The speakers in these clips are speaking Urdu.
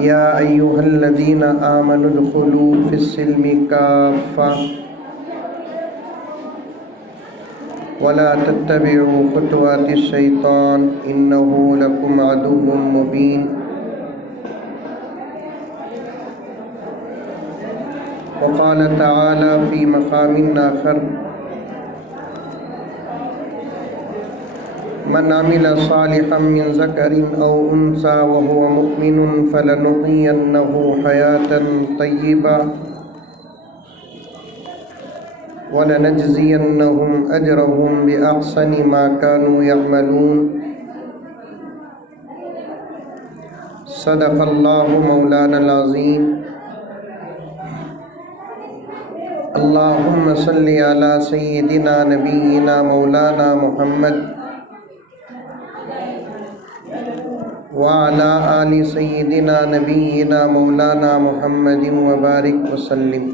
یا ایھا الذین آمنوا ادخلوا فی السلم کافۃ ولا تتبعوا خطوات الشیطان انہ لکم عدو مبین۔ وقال تعالی فی مقام آخر من عمل صالحا من ذکر او انثى وهو مؤمن فلنحيينه حیاة طیبہ وَلَنَجْزِيَنَّهُمْ أَجْرَهُمْ بِأَحْسَنِ مَا كَانُوا يَعْمَلُونَ۔ صدق اللہ مولانا العظیم۔ اللہم صلی علی سیدنا نبینا مولانا محمد وعلی آل سیدنا نبینا مولانا محمد وبارک وسلم۔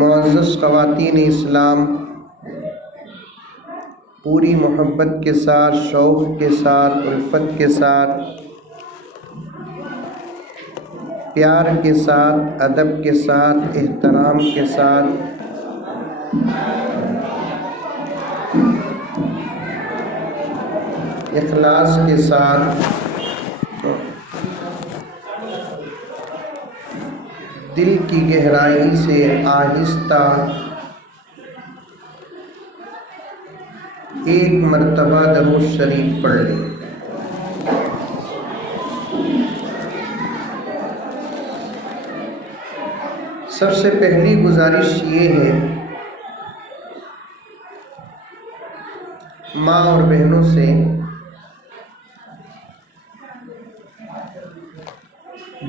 معزز خواتین اسلام، پوری محبت کے ساتھ، شوق کے ساتھ، الفت کے ساتھ، پیار کے ساتھ، ادب کے ساتھ، احترام کے ساتھ اخلاص کے ساتھ دل کی گہرائی سے آہستہ ایک مرتبہ درود شریف پڑھ لیں۔ سب سے پہلی گزارش یہ ہے ماں اور بہنوں سے،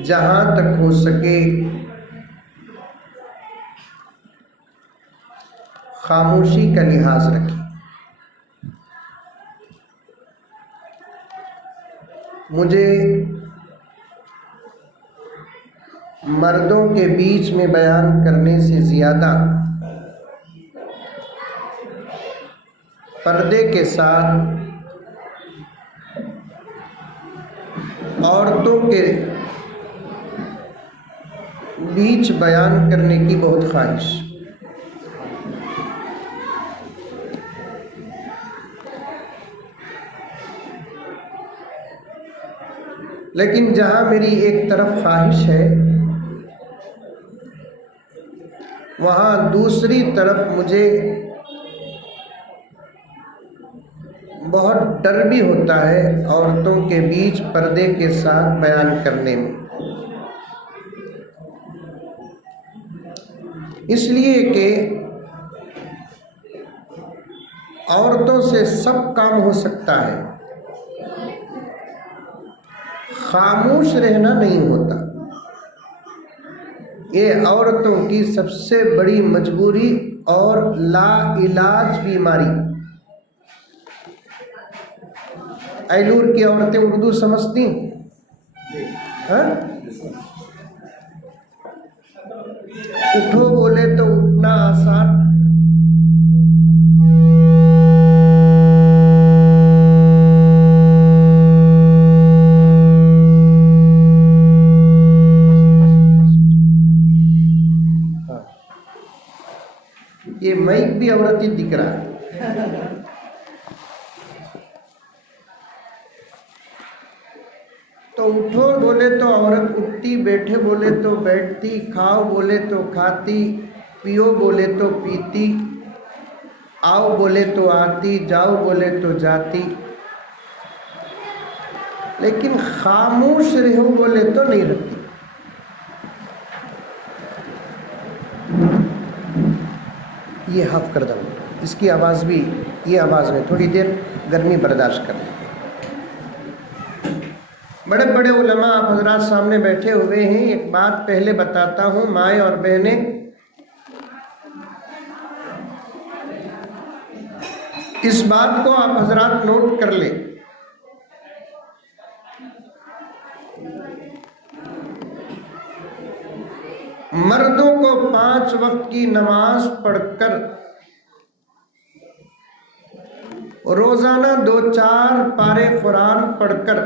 جہاں تک ہو سکے خاموشی کا لحاظ رکھیں۔ مجھے مردوں کے بیچ میں بیان کرنے سے زیادہ پردے کے ساتھ عورتوں کے بیچ بیان کرنے کی بہت خواہش۔ لیکن جہاں میری ایک طرف خواہش ہے، وہاں دوسری طرف مجھے بہت ڈر بھی ہوتا ہے عورتوں کے بیچ پردے کے ساتھ بیان کرنے میں، اس لیے کہ عورتوں سے سب کام ہو سکتا ہے، خاموش رہنا نہیں ہوتا۔ یہ عورتوں کی سب سے بڑی مجبوری اور لا علاج بیماری۔ ایلور کی عورتیں اردو سمجھتی ہیں؟ اٹھو بولے تو اٹھنا آسان، یہ مائک بھی عورت ہی دکھ رہا ہے۔ تو اٹھو بولے تو عورت اٹھتی، بیٹھے بولے تو بیٹھتی، کھاؤ بولے تو کھاتی، پیو بولے تو پیتی، آؤ بولے تو آتی، جاؤ بولے تو جاتی، لیکن خاموش رہو بولے تو نہیں رہتی۔ یہ حف کر دوں، اس کی آواز بھی یہ آواز میں تھوڑی دیر گرمی برداشت کر لیں۔ بڑے بڑے علماء آپ حضرات سامنے بیٹھے ہوئے ہیں، ایک بات پہلے بتاتا ہوں مائیں اور بہنیں، اس بات کو آپ حضرات نوٹ کر لیں۔ مردوں کو 5 وقت کی نماز پڑھ کر روزانہ 2-4 پارے قرآن پڑھ کر،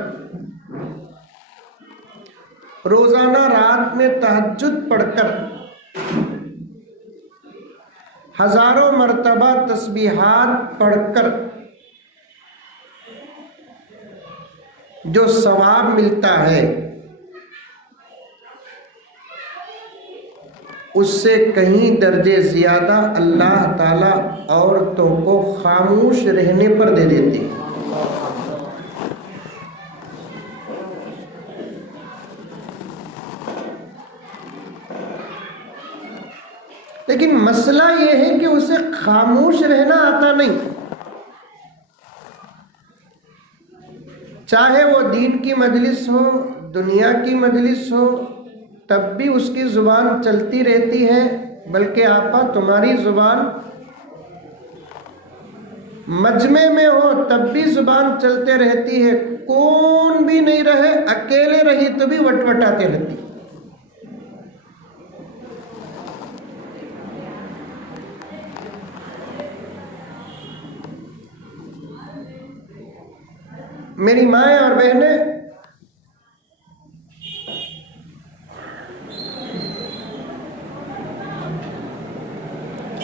روزانہ رات میں تہجد پڑھ کر، ہزاروں مرتبہ تسبیحات پڑھ کر جو ثواب ملتا ہے اس سے کہیں درجے زیادہ اللہ تعالیٰ عورتوں کو خاموش رہنے پر دے دیتے ہیں۔ لیکن مسئلہ یہ ہے کہ اسے خاموش رہنا آتا نہیں، چاہے وہ دین کی مجلس ہو، دنیا کی مجلس ہو، تب بھی اس کی زبان چلتی رہتی ہے، بلکہ آپا تمہاری زبان مجمع میں ہو تب بھی زبان چلتے رہتی ہے، کون بھی نہیں رہے اکیلے رہی تو بھی وٹوٹاتے رہتی۔ میری مائیں اور بہنیں،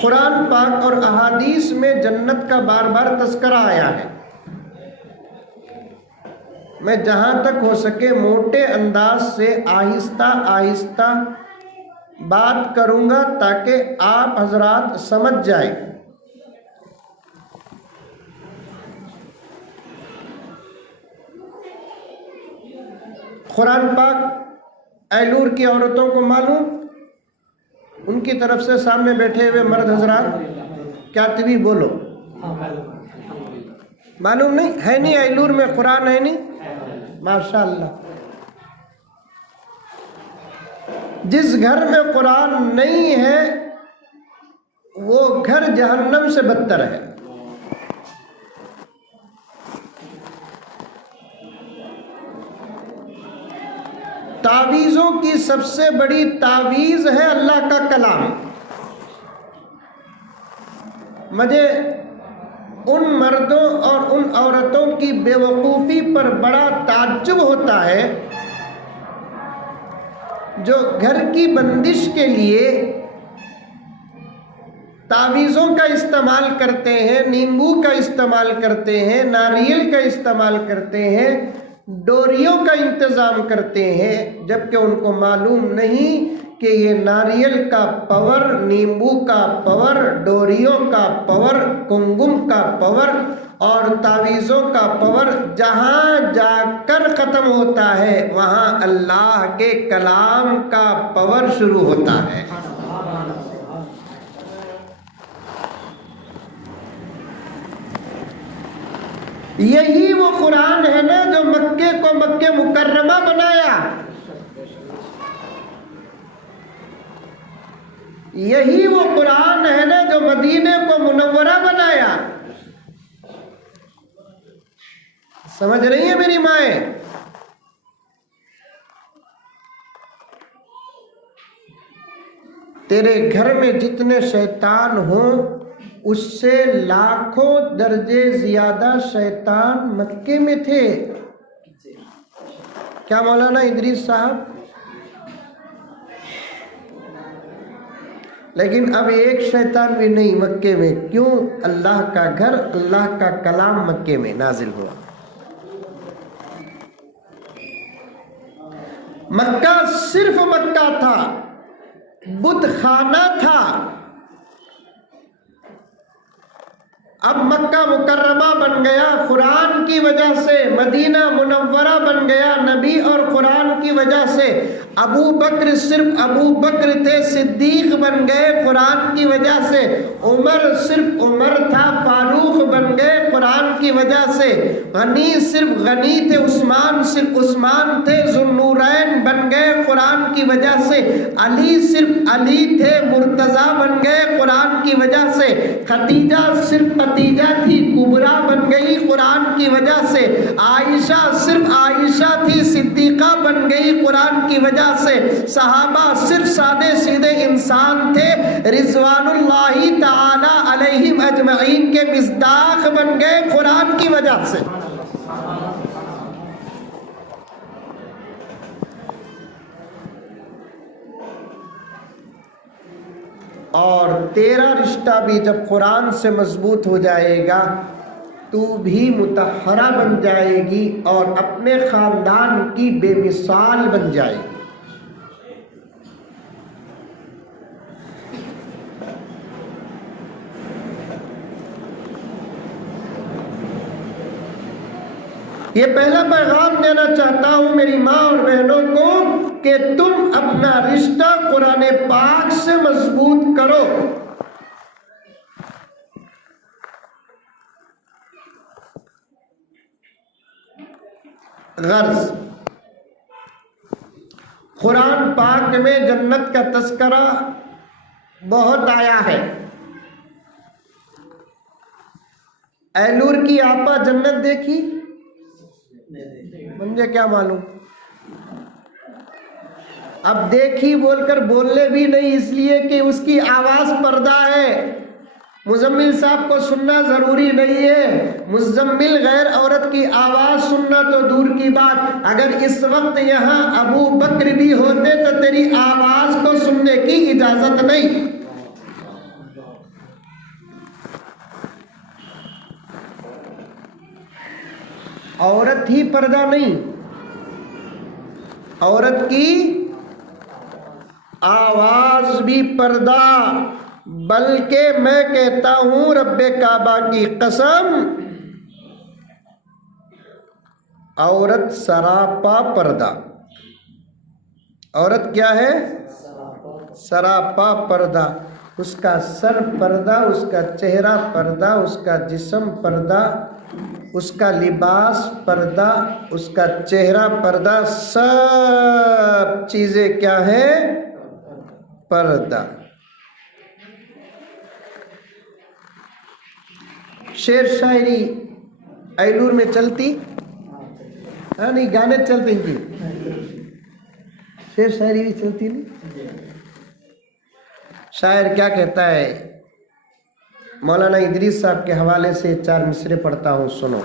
قرآن پاک اور احادیث میں جنت کا بار بار تذکرہ آیا ہے۔ میں جہاں تک ہو سکے موٹے انداز سے آہستہ آہستہ بات کروں گا تاکہ آپ حضرات سمجھ جائیں۔ قرآن پاک ایلور کی عورتوں کو معلوم، ان کی طرف سے سامنے بیٹھے ہوئے مرد حضرات کیا طبی بولو، معلوم نہیں ہے؟ نہیں ایلور میں قرآن ہے؟ نہیں، ماشاءاللہ۔ جس گھر میں قرآن نہیں ہے وہ گھر جہنم سے بدتر ہے۔ تعویذوں کی سب سے بڑی تعویذ ہے اللہ کا کلام۔ مجھے ان مردوں اور ان عورتوں کی بے وقوفی پر بڑا تعجب ہوتا ہے جو گھر کی بندش کے لیے تعویذوں کا استعمال کرتے ہیں، نیمبو کا استعمال کرتے ہیں، ناریل کا استعمال کرتے ہیں، ڈوریوں کا انتظام کرتے ہیں، جبکہ ان کو معلوم نہیں کہ یہ ناریل کا پاور، نیمبو کا پاور، ڈوریوں کا پاور، کنگم کا پاور اور تعویذوں کا پاور جہاں جا کر ختم ہوتا ہے وہاں اللہ کے کلام کا پاور شروع ہوتا ہے۔ یہی وہ قرآن ہے نا جو مکے کو مکہ مکرمہ بنایا، یہی وہ قرآن ہے نا جو مدینے کو منورہ بنایا۔ سمجھ رہی ہیں میری مائیں؟ تیرے گھر میں جتنے شیطان ہوں اس سے لاکھوں درجے زیادہ شیطان مکے میں تھے۔ کیا مولانا ادریس صاحب؟ لیکن اب ایک شیطان بھی نہیں مکے میں، کیوں؟ اللہ کا گھر، اللہ کا کلام مکے میں نازل ہوا۔ مکہ صرف مکہ تھا، بت خانہ تھا، اب مکہ مکرمہ بن گیا قرآن کی وجہ سے، مدینہ منورہ بن گیا نبی اور قرآن کی وجہ سے۔ ابو بکر صرف ابو بکر تھے، صدیق بن گئے قرآن کی وجہ سے۔ عمر صرف عمر تھا، فاروق بن گئے قرآن کی وجہ سے۔ غنی صرف غنی تھے، عثمان صرف عثمان تھے، ذوالنورین بن گئے قرآن کی وجہ سے۔ علی صرف علی تھے، مرتضیٰ بن گئے قرآن کی وجہ سے۔ خدیجہ صرف خدیجہ تھی، کبریٰ بن گئی قرآن کی وجہ سے۔ عائشہ صرف عائشہ تھی، صدیقہ بن گئی قرآن کی وجہ سے۔ صحابہ صرف سادے سیدھے انسان تھے، رضوان اللہ تعالی علیہم اجمعین کے مصداق بن گئے گئے قرآن کی وجہ سے. اور تیرا رشتہ بھی جب قرآن سے مضبوط ہو جائے گا تو بھی مطہرہ بن جائے گی اور اپنے خاندان کی بے مثال بن جائے گی. یہ پہلا پیغام دینا چاہتا ہوں میری ماں اور بہنوں کو کہ تم اپنا رشتہ قرآن پاک سے مضبوط کرو. غرض قرآن پاک میں جنت کا تذکرہ بہت آیا ہے. ایلور کی آپا جنت دیکھی؟ مجھے کیا معلوم. اب دیکھی بول کر بولنے بھی نہیں، اس لیے کہ اس کی آواز پردہ ہے. مزمل صاحب کو سننا ضروری نہیں ہے. مزمل غیر عورت کی آواز سننا تو دور کی بات، اگر اس وقت یہاں ابو بکر بھی ہوتے تو تیری آواز کو سننے کی اجازت نہیں. عورت ہی پردہ نہیں، عورت کی آواز بھی پردہ. بلکہ میں کہتا ہوں رب کعبہ کی قسم، عورت سراپا پردہ. عورت کیا ہے؟ سراپا پردہ. اس کا سر پردہ، اس کا چہرہ پردہ، اس کا جسم پردہ، اس کا لباس پردہ، اس کا چہرہ پردہ، سب چیزیں کیا ہے؟ پردہ. شعر شاعری ایلور میں چلتی؟ ہاں نہیں، گانے چلتے تھی، شعر شاعری بھی چلتی نہیں. شاعر کیا کہتا ہے؟ مولانا ادریس صاحب کے حوالے سے 4 مصرے پڑھتا ہوں، سنو.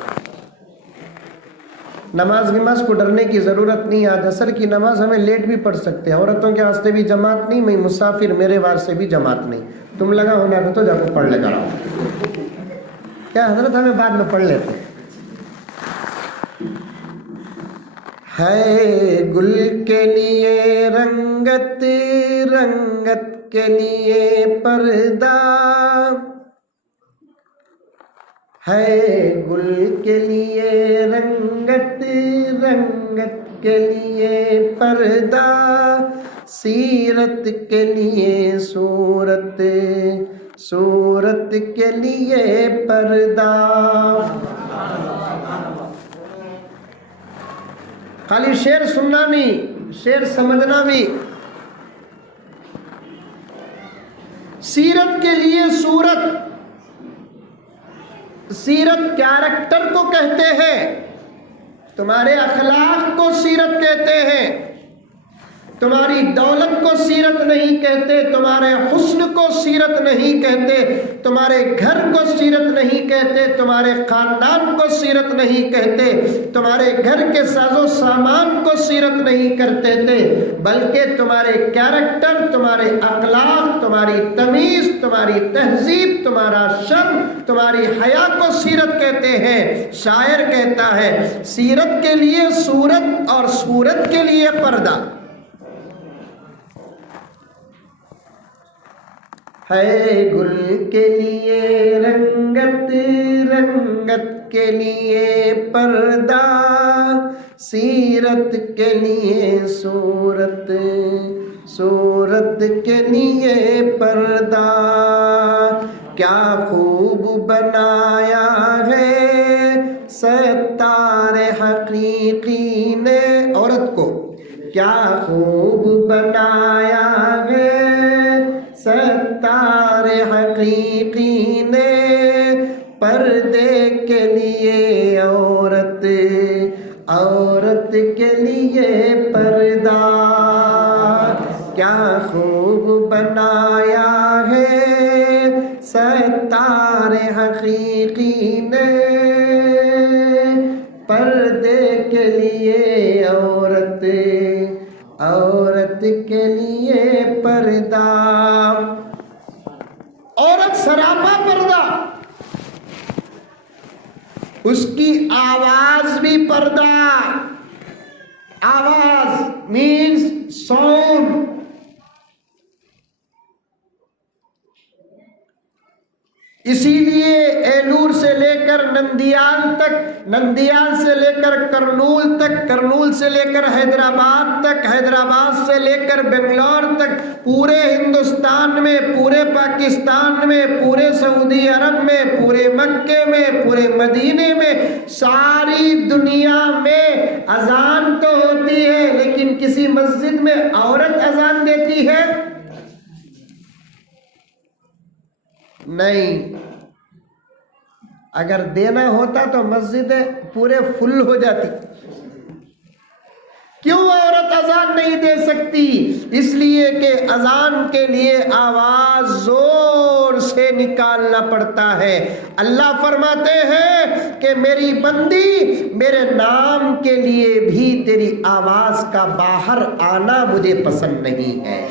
نماز کو ڈرنے کی ضرورت نہیں. آج عصر کی نماز ہمیں لیٹ بھی پڑھ سکتے ہیں. عورتوں کے واسطے بھی جماعت نہیں، میں مسافر، میرے واسطے بھی جماعت نہیں. تم لگا ہونا کہ تو جا کے پڑھ لے گا. کیا حضرت ہمیں بعد میں پڑھ لیتے. ہے گل کے لیے رنگت، رنگت کے لیے پردہ، ہے گل کے لیے رنگت، رنگت کے لیے پردہ، سیرت کے لیے صورت، صورت کے لیے پردہ. خالی شعر سننا نہیں، شعر سمجھنا بھی. سیرت کے لیے صورت، سیرت کیریکٹر کو کہتے ہیں، تمہارے اخلاق کو سیرت کہتے ہیں. تمہاری دولت کو سیرت نہیں کہتے، تمہارے حسن کو سیرت نہیں کہتے، تمہارے گھر کو سیرت نہیں کہتے، تمہارے خاندان کو سیرت نہیں کہتے، تمہارے گھر کے ساز و سامان کو سیرت نہیں کرتے تھے، بلکہ تمہارے کیریکٹر، تمہارے اخلاق، تمہاری تمیز، تمہاری تہذیب، تمہارا شرم، تمہاری حیا کو سیرت کہتے ہیں. شاعر کہتا ہے سیرت کے لیے صورت اور صورت کے لیے پردہ. ہے گل کے لیے رنگت، رنگت کے لیے پردہ، سیرت کے لیے صورت، صورت کے لیے پردہ. کیا خوب بنایا ہے ستار حقیقی نے عورت کو، کیا خوب بنایا ہے ستار حقیقی نے پردے کے لیے عورت، عورت کے لیے پردہ. کیا خوب بنایا ہے ستار حقیقی تحقیقی نے پردے کے لیے عورت کے لیے پردہ، عورت سراپا پردہ، اس کی آواز بھی پردہ، آواز means sound. اسی لیے ایلور سے لے کر نندیال تک، نندیال سے لے کر کرنول تک، کرنول سے لے کر حیدرآباد تک، حیدرآباد سے لے کر بنگلور تک، پورے ہندوستان میں، پورے پاکستان میں، پورے سعودی عرب میں، پورے مکے میں، پورے مدینے میں، ساری دنیا میں اذان تو ہوتی ہے، لیکن کسی مسجد میں عورت اذان دیتی ہے؟ نہیں۔ اگر دینا ہوتا تو مسجدیں پورے فل ہو جاتی۔ کیوں عورت اذان نہیں دے سکتی؟ اس لیے کہ اذان کے لیے آواز زور سے نکالنا پڑتا ہے۔ اللہ فرماتے ہیں کہ میری بندی، میرے نام کے لیے بھی تیری آواز کا باہر آنا مجھے پسند نہیں ہے۔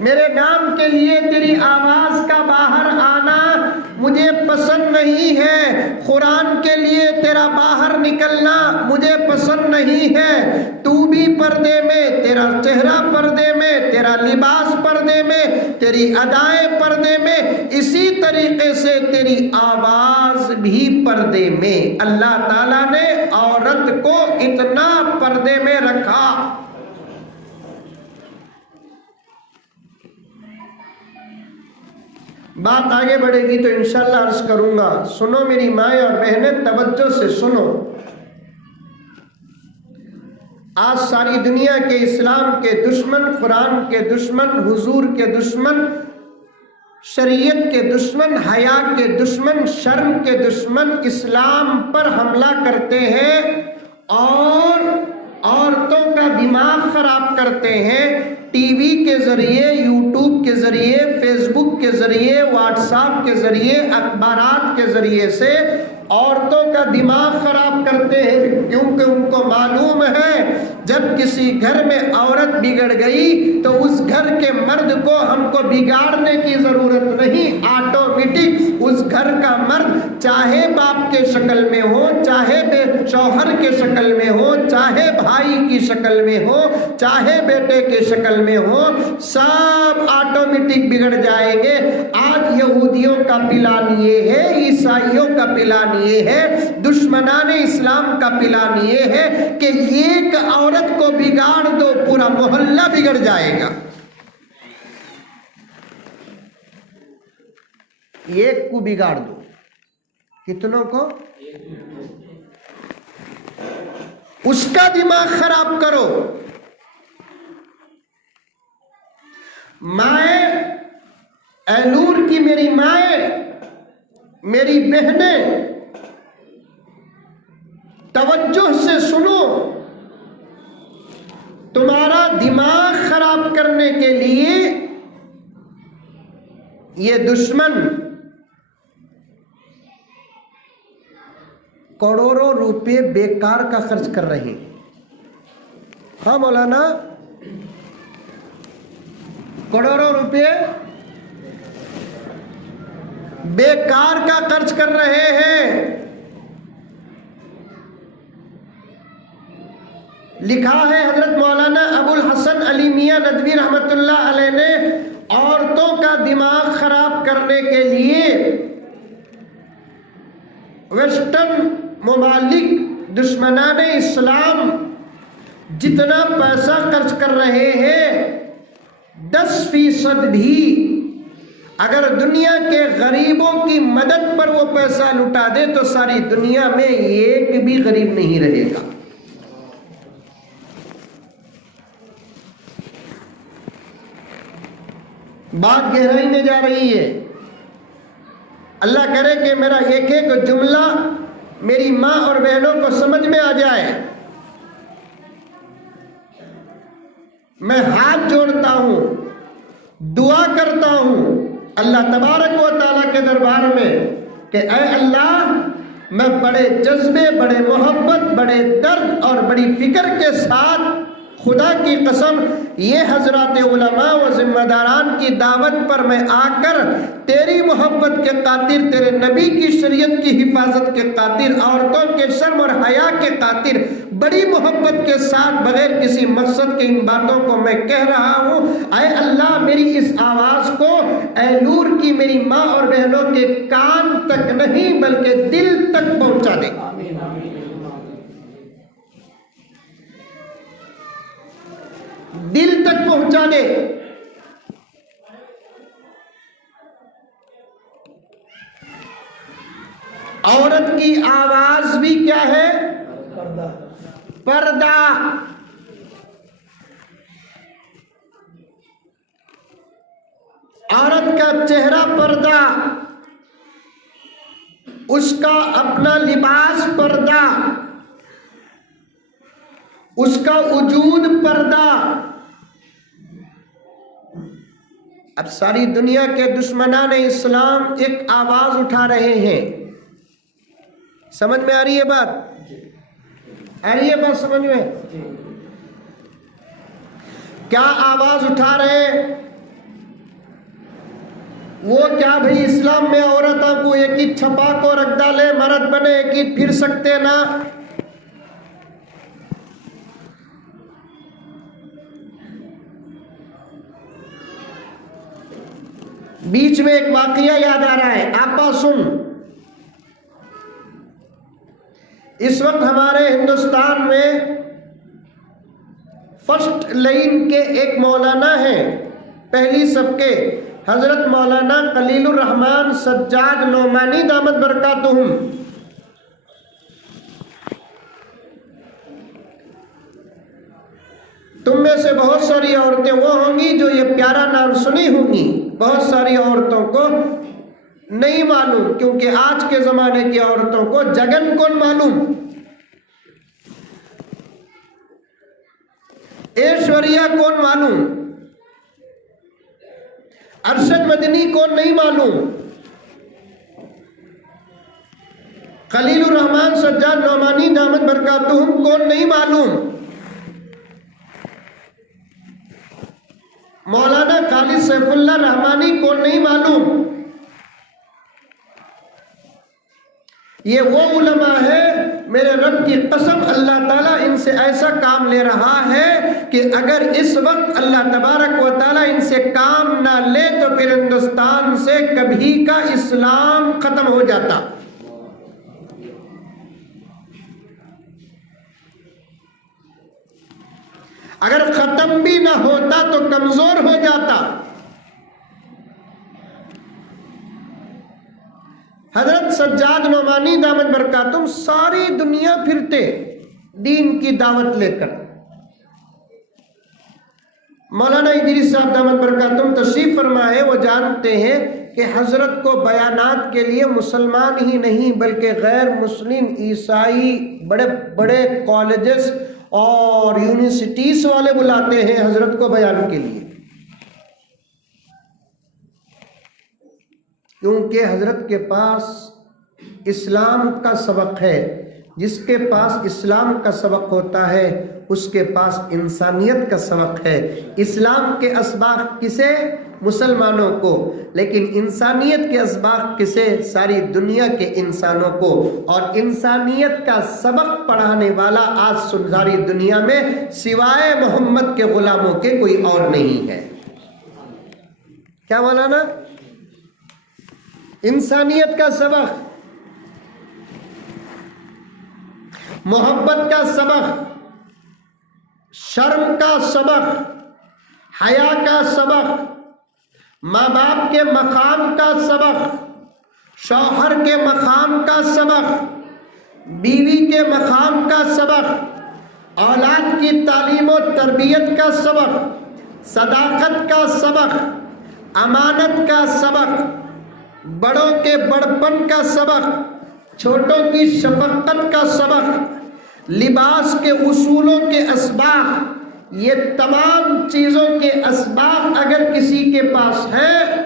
میرے نام کے لیے تیری آواز کا باہر آنا مجھے پسند نہیں ہے، قرآن کے لیے تیرا باہر نکلنا مجھے پسند نہیں ہے۔ تو بھی پردے میں، تیرا چہرہ پردے میں، تیرا لباس پردے میں، تیری ادائیں پردے میں، اسی طریقے سے تیری آواز بھی پردے میں۔ اللہ تعالیٰ نے عورت کو اتنا پردے میں رکھا۔ بات آگے بڑھے گی تو انشاءاللہ عرض کروں گا۔ سنو میری مائیں اور بہنیں، توجہ سے سنو۔ آج ساری دنیا کے اسلام کے دشمن، قرآن کے دشمن، حضور کے دشمن، شریعت کے دشمن، حیا کے دشمن، شرم کے دشمن اسلام پر حملہ کرتے ہیں اور عورتوں کا دماغ خراب کرتے ہیں۔ ٹی وی کے ذریعے، یوٹیوب کے ذریعے، فیس بک کے ذریعے، واٹس ایپ کے ذریعے، اخبارات کے ذریعے سے عورتوں کا دماغ خراب کرتے ہیں، کیونکہ ان کو معلوم ہے جب کسی گھر میں عورت بگڑ گئی تو اس گھر کے مرد کو ہم کو بگاڑنے کی ضرورت نہیں، آٹومیٹک اس گھر کا مرد چاہے باپ کے شکل میں ہو، چاہے شوہر کے شکل میں ہو، چاہے بھائی کی شکل میں ہو، چاہے بیٹے کے شکل میں ہو، سب آٹومیٹک بگڑ جائیں گے۔ آج یہودیوں کا پلان یہ ہے، عیسائیوں کا پلان یہ ہے، دشمنان اسلام کا پلان یہ ہے کہ ایک عورت کو بگاڑ دو پورا محلہ بگڑ جائے گا۔ ایک کو بگاڑ دو، کتنوں کو؟ اس کا دماغ خراب کرو۔ مائیں، ایلور کی میری مائیں، میری بہنیں، توجہ سے سنو۔ تمہارا دماغ خراب کرنے کے لیے یہ دشمن کروڑوں روپے بیکار کا خرچ کر رہے ہیں۔ ہاں مولانا، کروڑوں روپے بیکار کا خرچ کر رہے ہیں۔ لکھا ہے حضرت مولانا ابو الحسن علی میاں ندوی رحمت اللہ علیہ نے، عورتوں کا دماغ خراب کرنے کے لیے ویسٹرن ممالک، دشمنان اسلام جتنا پیسہ خرچ کر رہے ہیں، 10% بھی اگر دنیا کے غریبوں کی مدد پر وہ پیسہ لٹا دے تو ساری دنیا میں ایک بھی غریب نہیں رہے گا۔ بات گہرائی میں جا رہی ہے۔ اللہ کرے کہ میرا ایک ایک جملہ میری ماں اور بہنوں کو سمجھ میں آ جائے۔ میں ہاتھ جوڑتا ہوں دعا کرتا ہوں اللہ تبارک و تعالیٰ کے دربار میں کہ اے اللہ میں بڑے جذبے، بڑے محبت، بڑے درد اور بڑی فکر کے ساتھ خدا کی قسم یہ حضرات علماء و ذمہ داران کی دعوت پر میں آ کر تیری محبت کے خاطر، تیرے نبی کی شریعت کی حفاظت کے خاطر، عورتوں کے شرم اور حیا کے خاطر بڑی محبت کے ساتھ بغیر کسی مقصد کے ان باتوں کو میں کہہ رہا ہوں۔ اے اللہ میری اس آواز کو اے نور کی میری ماں اور بہنوں کے کان تک نہیں بلکہ دل تک پہنچا دے۔ دل تک پہنچا دے۔ عورت کی آواز بھی کیا ہے؟ پردہ۔ عورت کا چہرہ پردہ، اس کا اپنا لباس پردہ، اس کا وجود پردہ۔ اب ساری دنیا کے دشمنان اسلام ایک آواز اٹھا رہے ہیں، سمجھ میں آ رہی ہے بات؟ آ رہی ہے بات سمجھ میں؟ کیا آواز اٹھا رہے ہیں؟ وہ کیا بھئی اسلام میں عورتوں کو ایک ہی چھپا کو رکھ ڈالے، مرد بنے ایک ہی پھر سکتے نا؟ بیچ میں ایک واقعہ یاد آ رہا ہے، آپا سن۔ اس وقت ہمارے ہندوستان میں فرسٹ لائن کے ایک مولانا ہیں، پہلی صف کے، حضرت مولانا خلیل الرحمن سجاد نعمانی دامت برکاتہم۔ تم میں سے بہت ساری عورتیں وہ ہوں گی جو یہ پیارا نام سنی ہوں گی، بہت ساری عورتوں کو نہیں معلوم، کیونکہ آج کے زمانے کی عورتوں کو جگن کون معلوم، ایشوریا کون معلوم، ارشد مدنی کون نہیں معلوم، خلیل الرحمن سجاد نعمانی دامت برکاتہم کون نہیں معلوم، مولانا خالد سیف اللہ رحمانی کون نہیں معلوم۔ یہ وہ علماء ہے، میرے رب کی قسم اللہ تعالیٰ ان سے ایسا کام لے رہا ہے کہ اگر اس وقت اللہ تبارک و تعالیٰ ان سے کام نہ لے تو پھر ہندوستان سے کبھی کا اسلام ختم ہو جاتا۔ اگر ختم بھی نہ ہوتا تو کمزور ہو جاتا۔ حضرت سجاد نعمانی دامت برکاتہم ساری دنیا پھرتے دین کی دعوت لے کر۔ مولانا ادریس صاحب دامت برکاتہم تشریف فرمائے، وہ جانتے ہیں کہ حضرت کو بیانات کے لیے مسلمان ہی نہیں بلکہ غیر مسلم، عیسائی، بڑے بڑے کالجز اور یونیورسٹیز والے بلاتے ہیں حضرت کو بیان کے لیے، کیونکہ حضرت کے پاس اسلام کا سبق ہے۔ جس کے پاس اسلام کا سبق ہوتا ہے اس کے پاس انسانیت کا سبق ہے۔ اسلام کے اسباق کسے؟ مسلمانوں کو، لیکن انسانیت کے اسباق کسے؟ ساری دنیا کے انسانوں کو۔ اور انسانیت کا سبق پڑھانے والا آج ساری دنیا میں سوائے محمد کے غلاموں کے کوئی اور نہیں ہے۔ کیا مولانا؟ انسانیت کا سبق، محبت کا سبق، شرم کا سبق، حیا کا سبق، ماں باپ کے مقام کا سبق، شوہر کے مقام کا سبق، بیوی کے مقام کا سبق، اولاد کی تعلیم و تربیت کا سبق، صداقت کا سبق، امانت کا سبق، بڑوں کے بڑپن کا سبق، چھوٹوں کی شفقت کا سبق، لباس کے اصولوں کے اسباق، یہ تمام چیزوں کے اسباب اگر کسی کے پاس ہیں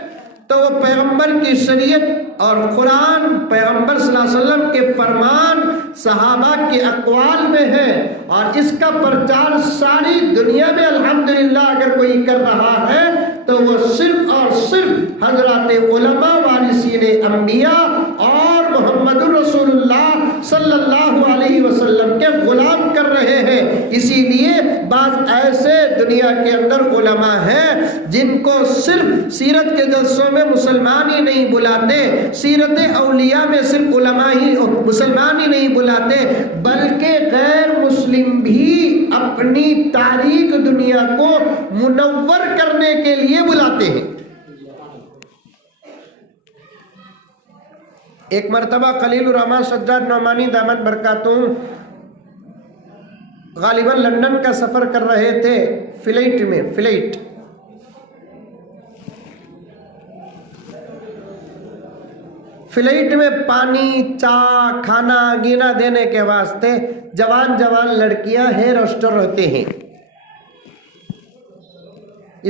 تو وہ پیغمبر کی شریعت اور قرآن، پیغمبر صلی اللہ علیہ وسلم کے فرمان، صحابہ کے اقوال میں ہے، اور اس کا پرچار ساری دنیا میں الحمدللہ اگر کوئی کر رہا ہے تو وہ صرف اور صرف حضرات علماء وارثین انبیاء اور محمد رسول اللہ صلی اللہ علیہ وسلم کے غلام کر رہے ہیں۔ اسی لیے بعض ایسے دنیا کے اندر علماء ہیں جن کو صرف سیرت کے جلسوں میں مسلمان ہی نہیں بلاتے، سیرت اولیاء میں صرف علماء ہی مسلمان ہی نہیں بلاتے، بلکہ غیر مسلم بھی اپنی تاریخ دنیا کو منور کرنے کے لیے بلاتے ہیں۔ ایک مرتبہ خلیل الرحمن سجاد نعمانی دامت برکاتہم غالباً لندن کا سفر کر رہے تھے، فلائٹ میں پانی، چائے، کھانا گینا دینے کے واسطے جوان لڑکیاں ہیئر ہوسٹس ہوتے ہیں۔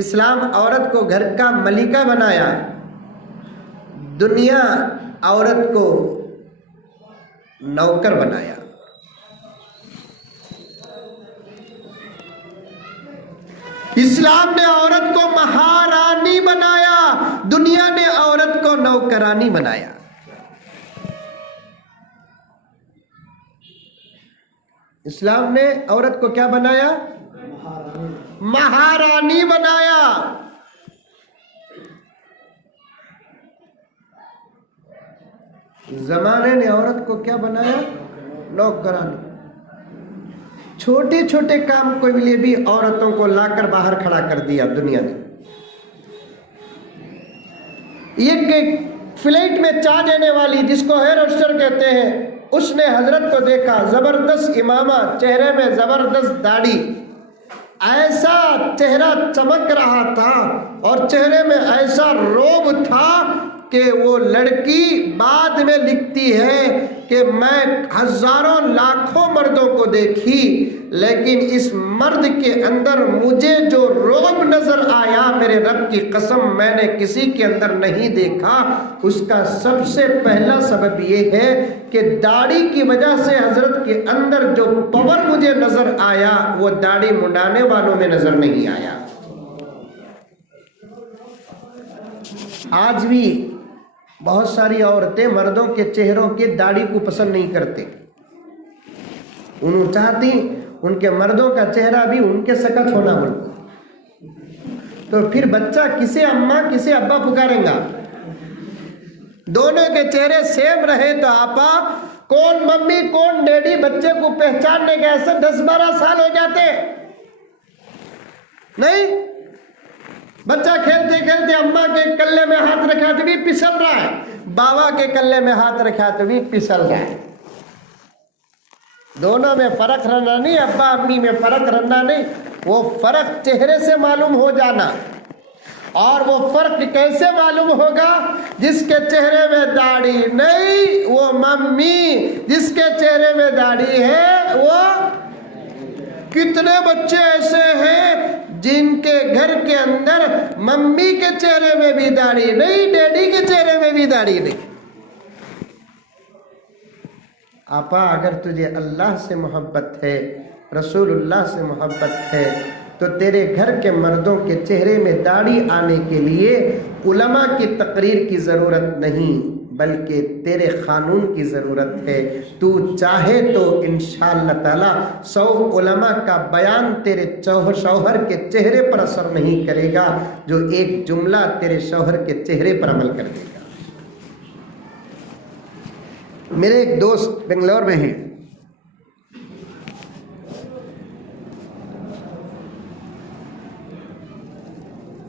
اسلام عورت کو گھر کا ملکہ بنایا، دنیا عورت کو نوکر بنایا۔ اسلام نے عورت کو مہارانی بنایا، دنیا نے عورت کو نوکرانی بنایا۔ اسلام نے عورت کو کیا بنایا؟ مہارانی بنایا۔ زمانے نے عورت کو کیا بنایا؟ نوکرانی۔ چھوٹے چھوٹے کام کے لیے بھی عورتوں کو لا کر باہر کھڑا کر دیا دنیا نے۔ یہ فلائٹ میں چائے دینے والی جس کو ہیئر ہوسٹس کہتے ہیں، اس نے حضرت کو دیکھا، زبردست امامہ، چہرے میں زبردست داڑھی، ایسا چہرہ چمک رہا تھا اور چہرے میں ایسا روب تھا کہ وہ لڑکی بعد میں لکھتی ہے کہ میں ہزاروں لاکھوں مردوں کو دیکھی، لیکن اس مرد کے اندر مجھے جو روب نظر آیا، میرے رب کی قسم میں نے کسی کے اندر نہیں دیکھا۔ اس کا سب سے پہلا سبب یہ ہے کہ داڑھی کی وجہ سے حضرت کے اندر جو پاور مجھے نظر آیا وہ داڑھی منڈانے والوں میں نظر نہیں آیا۔ آج بھی بہت ساری عورتیں مردوں کے چہروں کے داڑھی کو پسند نہیں کرتے، انہوں چاہتی ان کے مردوں کا چہرہ بھی ان کے سکت ہونا بولتا، تو پھر بچہ کسے اماں کسے ابا پکاریں گا؟ دونوں کے چہرے سیم رہے تو آپا کون ممی کون ڈیڈی بچے کو پہچاننے کے ایسے 10-12 سال ہو جاتے نہیں۔ بچہ کھیلتے کھیلتے اماں کے کلے میں ہاتھ رکھا تو بھی پسل رہا ہے، بابا کے کلے میں ہاتھ رکھا تو بھی پسل رہا ہے۔ دونوں میں فرق رہنا نہیں، ابا امی میں فرق رہنا نہیں، وہ فرق چہرے سے معلوم ہو جانا۔ اور وہ فرق کیسے معلوم ہوگا؟ جس کے چہرے میں داڑھی نہیں وہ ممی، جس کے چہرے میں داڑھی ہے وہ۔ کتنے بچے ایسے ہیں جن کے گھر کے اندر ممی کے چہرے میں بھی داڑھی نہیں، ڈیڈی کے چہرے میں بھی داڑھی نہیں۔ آپا اگر تجھے اللہ سے محبت ہے، رسول اللہ سے محبت ہے، تو تیرے گھر کے مردوں کے چہرے میں داڑھی آنے کے لیے علماء کی تقریر کی ضرورت نہیں، بلکہ تیرے قانون کی ضرورت ہے۔ تو چاہے تو انشاءاللہ تعالی 100 علماء کا بیان تیرے شوہر کے چہرے پر اثر نہیں کرے گا، جو ایک جملہ تیرے شوہر کے چہرے پر عمل کر دے گا۔ میرے ایک دوست بنگلور میں ہیں،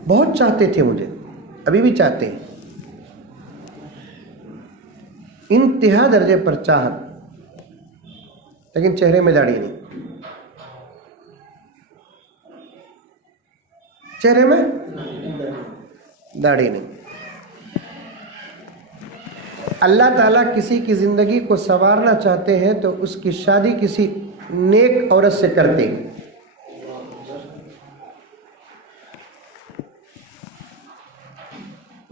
بہت چاہتے تھے مجھے، ابھی بھی چاہتے ہیں، انتہا درجے پر چاہت، لیکن چہرے میں داڑھی نہیں، چہرے میں داڑھی نہیں۔ اللہ تعالیٰ کسی کی زندگی کو سنوارنا چاہتے ہیں تو اس کی شادی کسی نیک عورت سے کرتے ہیں۔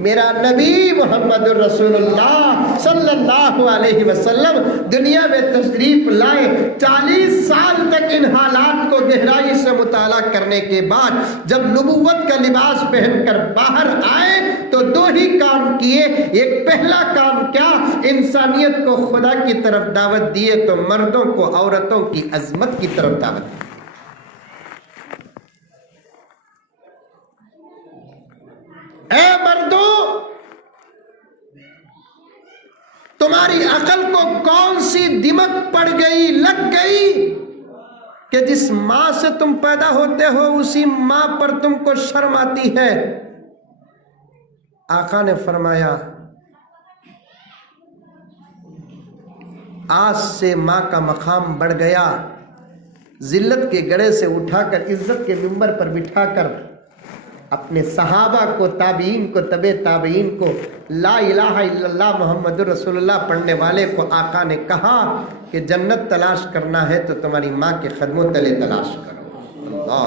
میرا نبی محمد رسول اللہ صلی اللہ علیہ وسلم دنیا میں تشریف لائے، 40 سال تک ان حالات کو گہرائی سے مطالعہ کرنے کے بعد جب نبوت کا لباس پہن کر باہر آئے تو 2 ہی کام کیے۔ ایک پہلا کام کیا؟ انسانیت کو خدا کی طرف دعوت دیے، تو مردوں کو عورتوں کی عظمت کی طرف دعوت دی۔ اے مردوں، تمہاری عقل کو کون سی دمک پڑ گئی، لگ گئی کہ جس ماں سے تم پیدا ہوتے ہو اسی ماں پر تم کو شرم آتی ہے؟ آقا نے فرمایا آج سے ماں کا مقام بڑھ گیا، ذلت کے گڑھے سے اٹھا کر عزت کے منبر پر بٹھا کر اپنے صحابہ کو، تابعین کو، تبع تابعین کو لا الہ الا اللہ محمد رسول اللہ پڑھنے والے کو آقا نے کہا کہ جنت تلاش کرنا ہے تو تمہاری ماں کے قدموں تلے تلاش کرو۔ اللہ،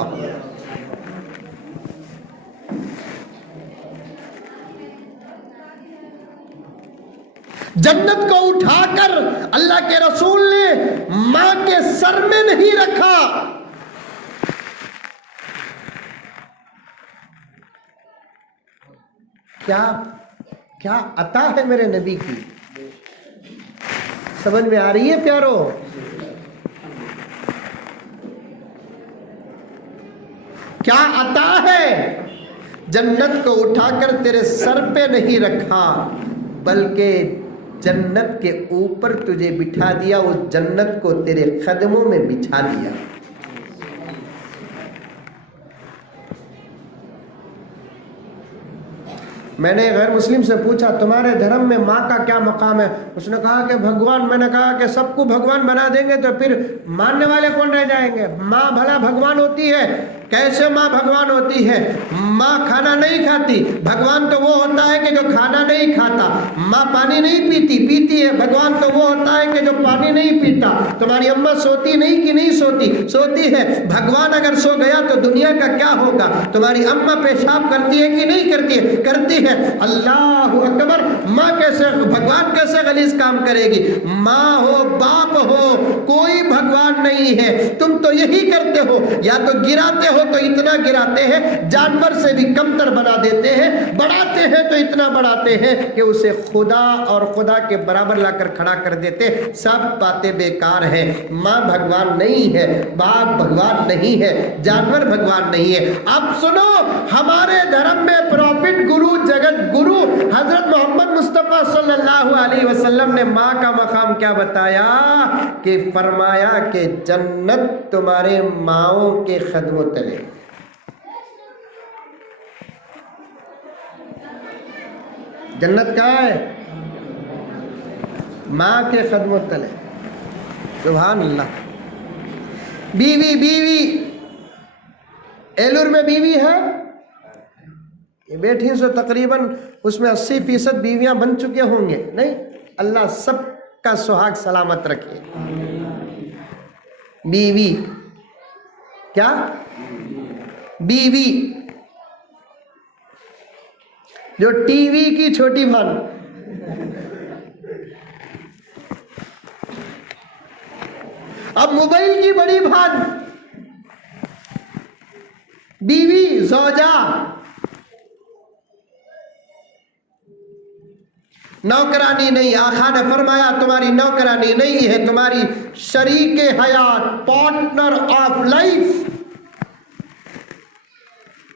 جنت کو اٹھا کر اللہ کے رسول نے ماں کے سر میں نہیں رکھا، کیا عطا ہے میرے نبی کی، سمجھ میں آ رہی ہے پیارو؟ کیا عطا ہے؟ جنت کو اٹھا کر تیرے سر پہ نہیں رکھا بلکہ جنت کے اوپر تجھے بٹھا دیا، اس جنت کو تیرے قدموں میں بچھا دیا۔ میں نے غیر مسلم سے پوچھا تمہارے دھرم میں ماں کا کیا مقام ہے؟ اس نے کہا کہ بھگوان۔ میں نے کہا کہ سب کو بھگوان بنا دیں گے تو پھر ماننے والے کون رہ جائیں گے؟ ماں بھلا بھگوان ہوتی ہے؟ کیسے ماں بھگوان ہوتی ہے؟ ماں کھانا نہیں کھاتی، بھگوان تو وہ ہوتا ہے کہ جو کھانا نہیں کھاتا۔ ماں پانی نہیں پیتی ہے، بھگوان تو وہ ہوتا ہے کہ جو پانی نہیں پیتا۔ تمہاری اماں سوتی نہیں کہ نہیں سوتی؟ سوتی ہے۔ بھگوان اگر سو گیا تو دنیا کا کیا ہوگا؟ تمہاری اماں پیشاب کرتی ہے کہ نہیں کرتی ہے؟ کرتی ہے۔ اللہ اکبر! ماں کیسے، بھگوان کیسے غلیظ کام کرے گی؟ ماں ہو، باپ ہو، کوئی بھگوان نہیں ہے۔ تم تو یہی کرتے ہو، یا تو گراتے ہو تو اتنا گراتے ہیں جانور سے بھی کمتر بنا دیتے ہیں، بڑھاتے ہیں تو اتنا بڑھاتے ہیں کہ اسے خدا اور خدا کے برابر لا کر کھڑا کر دیتے۔ سب باتیں بیکار ہیں۔ ماں بھگوان نہیں ہے، باپ بھگوان نہیں ہے، جانور بھگوان نہیں ہے۔ اب سنو، ہمارے دھرم میں پروفٹ گرو، جگت گرو حضرت محمد مصطفیٰ صلی اللہ علیہ وسلم نے ماں کا مقام کیا بتایا؟ کہ فرمایا کہ جنت تمہارے ماؤں کے قدموں تلے۔ جنت کہاں ہے؟ ماں کے قدموں تلے۔ سبحان اللہ۔ بیوی ایلور میں بیوی ہے، یہ بیٹھی سو تقریباً اس میں 80% بیویاں بن چکے ہوں گے، نہیں؟ اللہ سب کا سہاگ سلامت رکھے۔ بیوی کیا؟ بیوی جو ٹی وی کی چھوٹی بہن، اب موبائل کی بڑی بہن، بیوی، زوجہ، نوکرانی نہیں۔ آقا نے فرمایا تمہاری نوکرانی نہیں ہے، تمہاری شریک حیات، پارٹنر آف لائف۔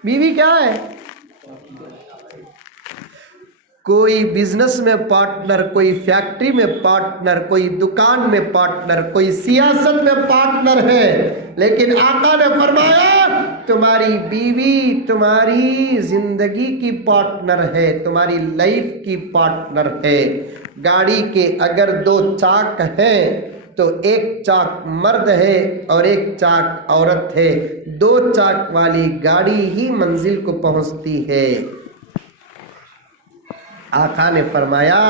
بیوی کیا ہے؟ کوئی بزنس میں پارٹنر، کوئی فیکٹری میں پارٹنر، کوئی دکان میں پارٹنر، کوئی سیاست میں پارٹنر ہے، لیکن آقا نے فرمایا تمہاری بیوی تمہاری زندگی کی پارٹنر ہے، تمہاری لائف کی پارٹنر ہے۔ گاڑی کے اگر 2 چاک ہیں تو ایک چاک مرد ہے اور ایک چاک عورت ہے، 2 چاک والی گاڑی ہی منزل کو پہنچتی ہے۔ آقا نے فرمایا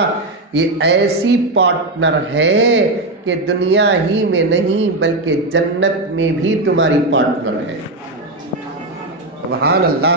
یہ ایسی پارٹنر ہے کہ دنیا ہی میں نہیں بلکہ جنت میں بھی تمہاری پارٹنر ہے۔ سبحان اللہ۔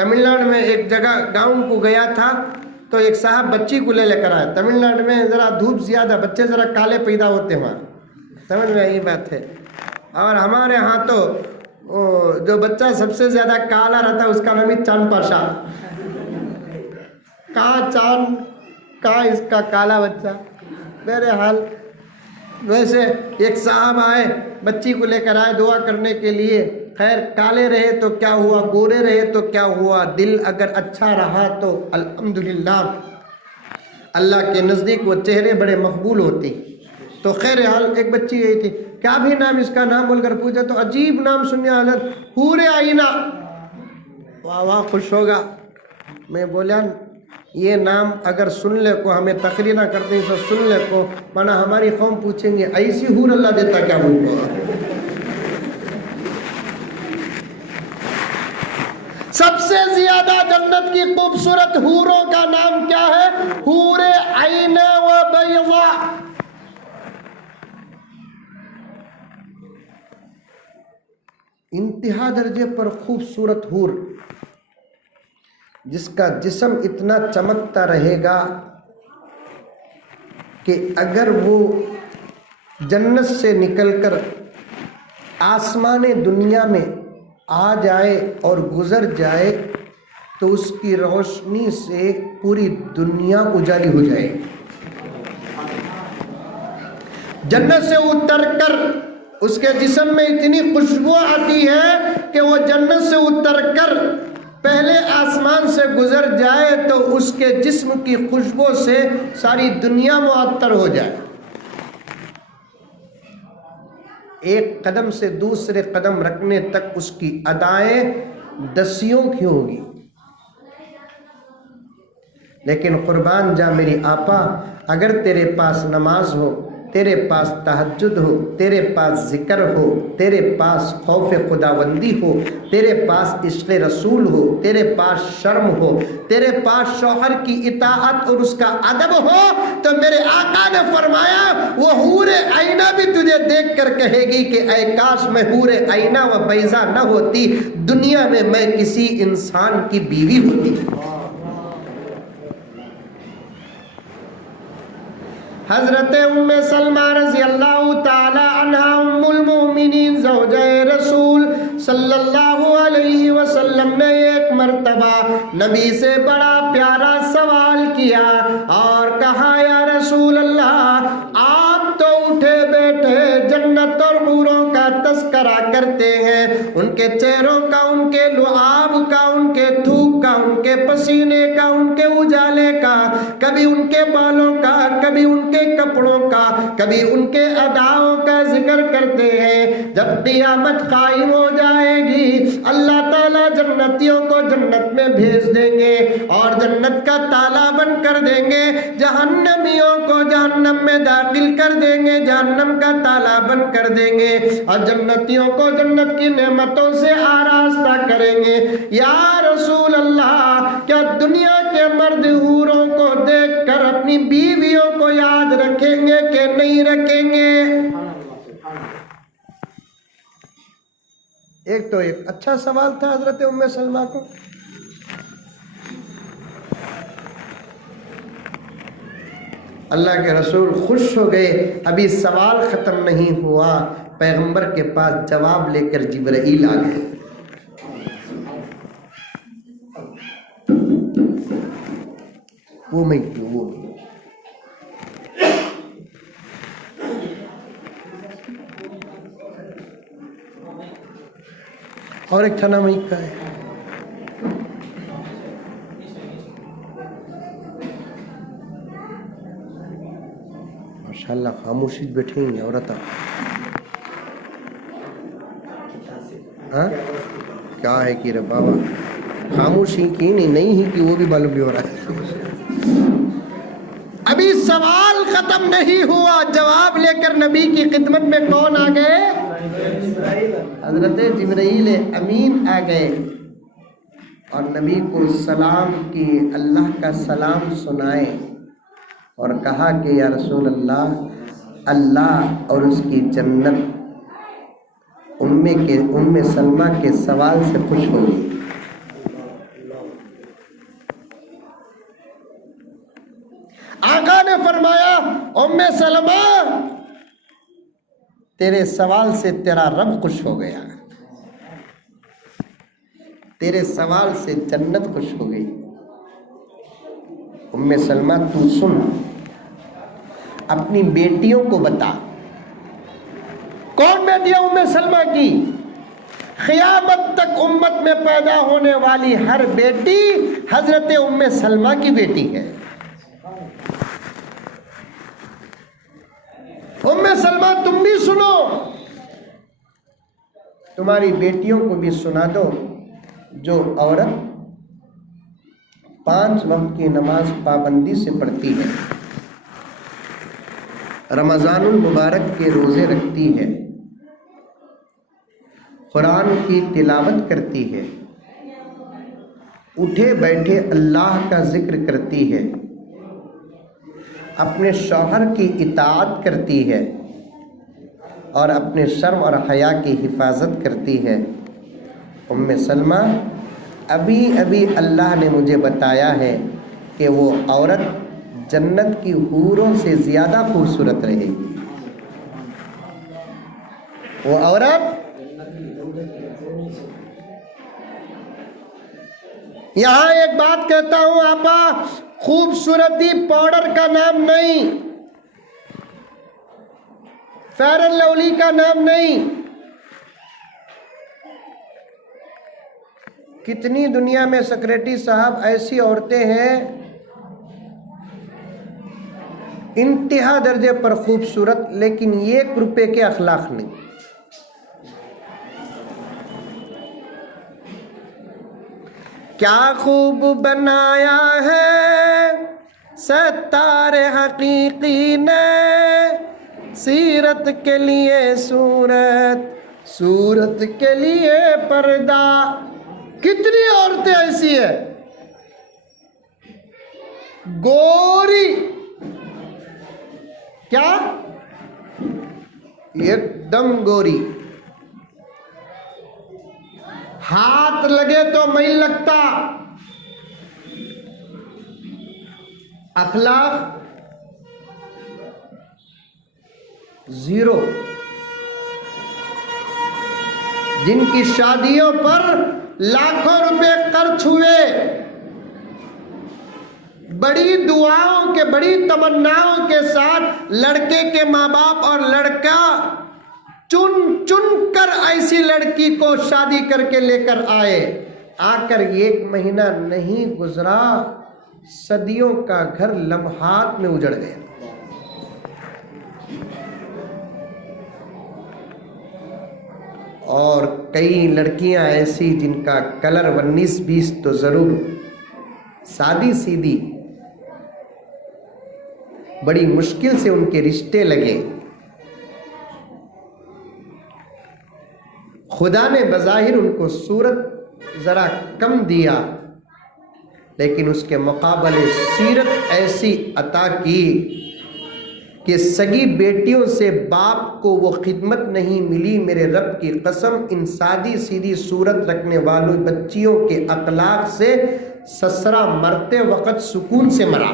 تمل ناڈو میں ایک جگہ گاؤں کو گیا تھا تو ایک صاحب بچی کو لے کر آئے. تمل ناڈو میں ذرا دھوپ زیادہ, بچے ذرا کالے پیدا ہوتے ہیں وہاں, سمجھ میں یہی بات ہے. اور ہمارے ہاں تو جو بچہ سب سے زیادہ کالا رہتا ہے اس کا نام ہے چاند پاشا. کہاں چاند, کہاں اس کا کالا بچہ. بہرحال ویسے ایک صاحب آئے, بچی کو لے کر آئے دعا کرنے کے لیے. خیر کالے رہے تو کیا ہوا, گورے رہے تو کیا ہوا, دل اگر اچھا رہا تو الحمدللہ اللہ کے نزدیک وہ چہرے بڑے مقبول ہوتے. تو خیر حال ایک بچی گئی تھی, کیا بھی نام اس کا, نام بول کر پوچھا تو عجیب نام سنیا حضرت, حور آئینہ. واہ واہ, خوش ہوگا. میں بولا یہ نام اگر سن لے کو, ہمیں تقریر نہ کرتے ہیں تو سن لے کو, مانا ہماری قوم پوچھیں گے ایسی حور اللہ دیتا کیا بول کو. سب سے زیادہ جنت کی خوبصورت حوروں کا نام کیا ہے؟ حور عینہ و بیضاء. انتہا درجے پر خوبصورت حور, جس کا جسم اتنا چمکتا رہے گا کہ اگر وہ جنت سے نکل کر آسمان دنیا میں آ جائے اور گزر جائے تو اس کی روشنی سے پوری دنیا اجالی ہو جائے. جنت سے اتر کر اس کے جسم میں اتنی خوشبو آتی ہے کہ وہ جنت سے اتر کر پہلے آسمان سے گزر جائے تو اس کے جسم کی خوشبو سے ساری دنیا معطر ہو جائے. ایک قدم سے دوسرے قدم رکھنے تک اس کی ادائیں دسیوں کی ہوگی. لیکن قربان جا میری آپا, اگر تیرے پاس نماز ہو, تیرے پاس تہجد ہو, تیرے پاس ذکر ہو, تیرے پاس خوف خداوندی ہو, تیرے پاس عشق رسول ہو, تیرے پاس شرم ہو, تیرے پاس شوہر کی اطاعت اور اس کا ادب ہو, تو میرے آقا نے فرمایا وہ حور عینہ بھی تجھے دیکھ کر کہے گی کہ اے کاش میں حور عینہ و بیضاء نہ ہوتی, دنیا میں میں کسی انسان کی بیوی ہوتی. حضرت ام سلمہ رضی اللہ تعالی عنہ ام المؤمنین زوجہ رسول صلی اللہ علیہ وسلم نے ایک مرتبہ نبی سے بڑا پیارا سوال کیا اور کہا یا رسول اللہ, آپ تو اٹھے بیٹھے جنت اور حوروں کا تذکرہ کرتے ہیں, ان کے چہروں کا, ان کے لعاب کا, ان کے تھوک کا, ان کے پسینے کا, ان کے اجالے کا, کبھی ان کے بالوں کا, کبھی ان کے کپڑوں کا, کبھی ان کے اداؤں کا ذکر کرتے ہیں. جب قیامت قائم ہو جائے گی اللہ تعالیٰ جنتیوں کو جنت میں بھیج دیں گے اور جنت کا تالا بند کر دیں گے, جہنمیوں کو جہنم میں داخل کر دیں گے, جہنم کا تالا بند کر دیں گے اور جنتیوں کو جنت کی نعمتوں سے آراستہ کریں گے. یا رسول اللہ, کیا دنیا کے مرد حوروں کو دیکھ کر اپنی بیویوں کو یاد رکھیں گے کہ نہیں رکھیں گے؟ ایک تو ایک اچھا سوال تھا حضرت ام سلمہ کو. اللہ کے رسول خوش ہو گئے, ابھی سوال ختم نہیں ہوا, پیغمبر کے پاس جواب لے کر جبرائیل آ گئے. وہ میں کیوں, وہ اور ایک تھانہ مئی کا ہے. ماشاءاللہ خاموشی بیٹھیں گے عورتیں. ہاں کیا ہے کہ رے بابا, خاموشی کی نہیں ہی کہ وہ بھی معلوم بھی ہو رہا ہے. ابھی سوال ختم نہیں ہوا, جواب لے کر نبی کی خدمت میں کون آ گئے؟ حضرت جبرائیل امین آ گئے اور نبی کو سلام کی, اللہ کا سلام سنائے اور کہا کہ یا رسول اللہ, اللہ اور اس کی جنت ام سلمہ کے سوال سے خوش ہوگی. آقا نے فرمایا ام سلمہ تیرے سوال سے تیرا رب خوش ہو گیا، تیرے سوال سے جنت خوش ہو گئی۔ ام سلمہ تو سن، اپنی بیٹیوں کو بتا۔ کون بیٹی ہے ام سلمہ کی؟ قیامت تک امت میں پیدا ہونے والی ہر بیٹی حضرت ام سلمہ کی بیٹی ہے۔ ام سلمہ تم بھی سنو، تمہاری بیٹیوں کو بھی سنا دو۔ جو عورت 5 وقت کی نماز پابندی سے پڑھتی ہے، رمضان المبارک کے روزے رکھتی ہے، قرآن کی تلاوت کرتی ہے، اٹھے بیٹھے اللہ کا ذکر کرتی ہے، اپنے شوہر کی اطاعت کرتی ہے اور اپنے شرم اور حیا کی حفاظت کرتی ہے، ام سلمہ ابھی اللہ نے مجھے بتایا ہے کہ وہ عورت جنت کی حوروں سے زیادہ خوبصورت رہے گی۔ وہ عورت، یہاں ایک بات کہتا ہوں آپا، خوبصورتی پاؤڈر کا نام نہیں، فیئر اینڈ لولی کا نام نہیں۔ کتنی دنیا میں سیکرٹری صاحب ایسی عورتیں ہیں انتہا درجے پر خوبصورت، لیکن 1 روپے کے اخلاق نہیں۔ کیا خوب بنایا ہے ستار حقیقی نے، سیرت کے لیے صورت، صورت کے لیے پردہ۔ کتنی عورتیں ایسی ہیں گوری، کیا ایک دم گوری، ہاتھ لگے تو میل لگتا، اخلاق زیرو، جن کی شادیوں پر لاکھوں روپے خرچ ہوئے، بڑی دعاؤں کے، بڑی تمناؤں کے ساتھ لڑکے کے ماں باپ اور لڑکا چن چن کر ایسی لڑکی کو شادی کر کے لے کر آئے، آ کر 1 مہینہ نہیں گزرا، صدیوں کا گھر لمحات میں اجڑ گیا۔ اور کئی لڑکیاں ایسی جن کا کلر 19-20 تو ضرور، سادی سیدھی، بڑی مشکل سے ان کے رشتے لگے۔ خدا نے بظاہر ان کو صورت ذرا کم دیا، لیکن اس کے مقابلے سیرت ایسی عطا کی کہ سگی بیٹیوں سے باپ کو وہ خدمت نہیں ملی۔ میرے رب کی قسم، ان سادی سیدھی صورت رکھنے والوں بچیوں کے اخلاق سے سسرا مرتے وقت سکون سے مرا۔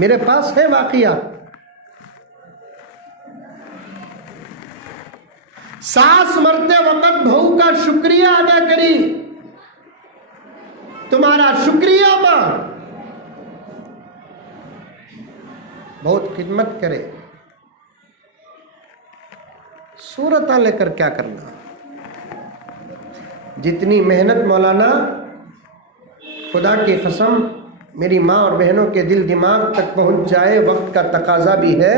میرے پاس ہے واقعہ، ساس مرتے وقت بہو کا شکریہ ادا کری، تمہارا شکریہ ماں، بہت خدمت کرے۔ صورتیں لے کر کیا کرنا؟ جتنی محنت مولانا، خدا کی قسم میری ماں اور بہنوں کے دل دماغ تک پہنچ جائے، وقت کا تقاضا بھی ہے،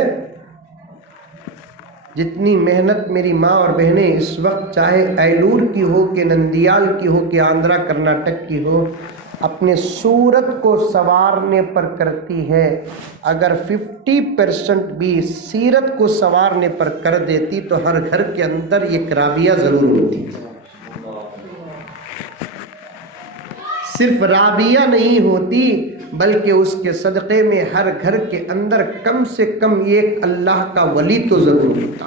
جتنی محنت میری ماں اور بہنیں اس وقت چاہے ایلور کی ہو کہ نندیال کی ہو کہ آندھرا کرناٹک کی ہو، اپنے صورت کو سنوارنے پر کرتی ہے، اگر 50% بھی سیرت کو سنوارنے پر کر دیتی تو ہر گھر کے اندر ایک رابعہ ضرور ہوتی۔ صرف رابعہ نہیں ہوتی بلکہ اس کے صدقے میں ہر گھر کے اندر کم سے کم ایک اللہ کا ولی تو ضرور ہوتا۔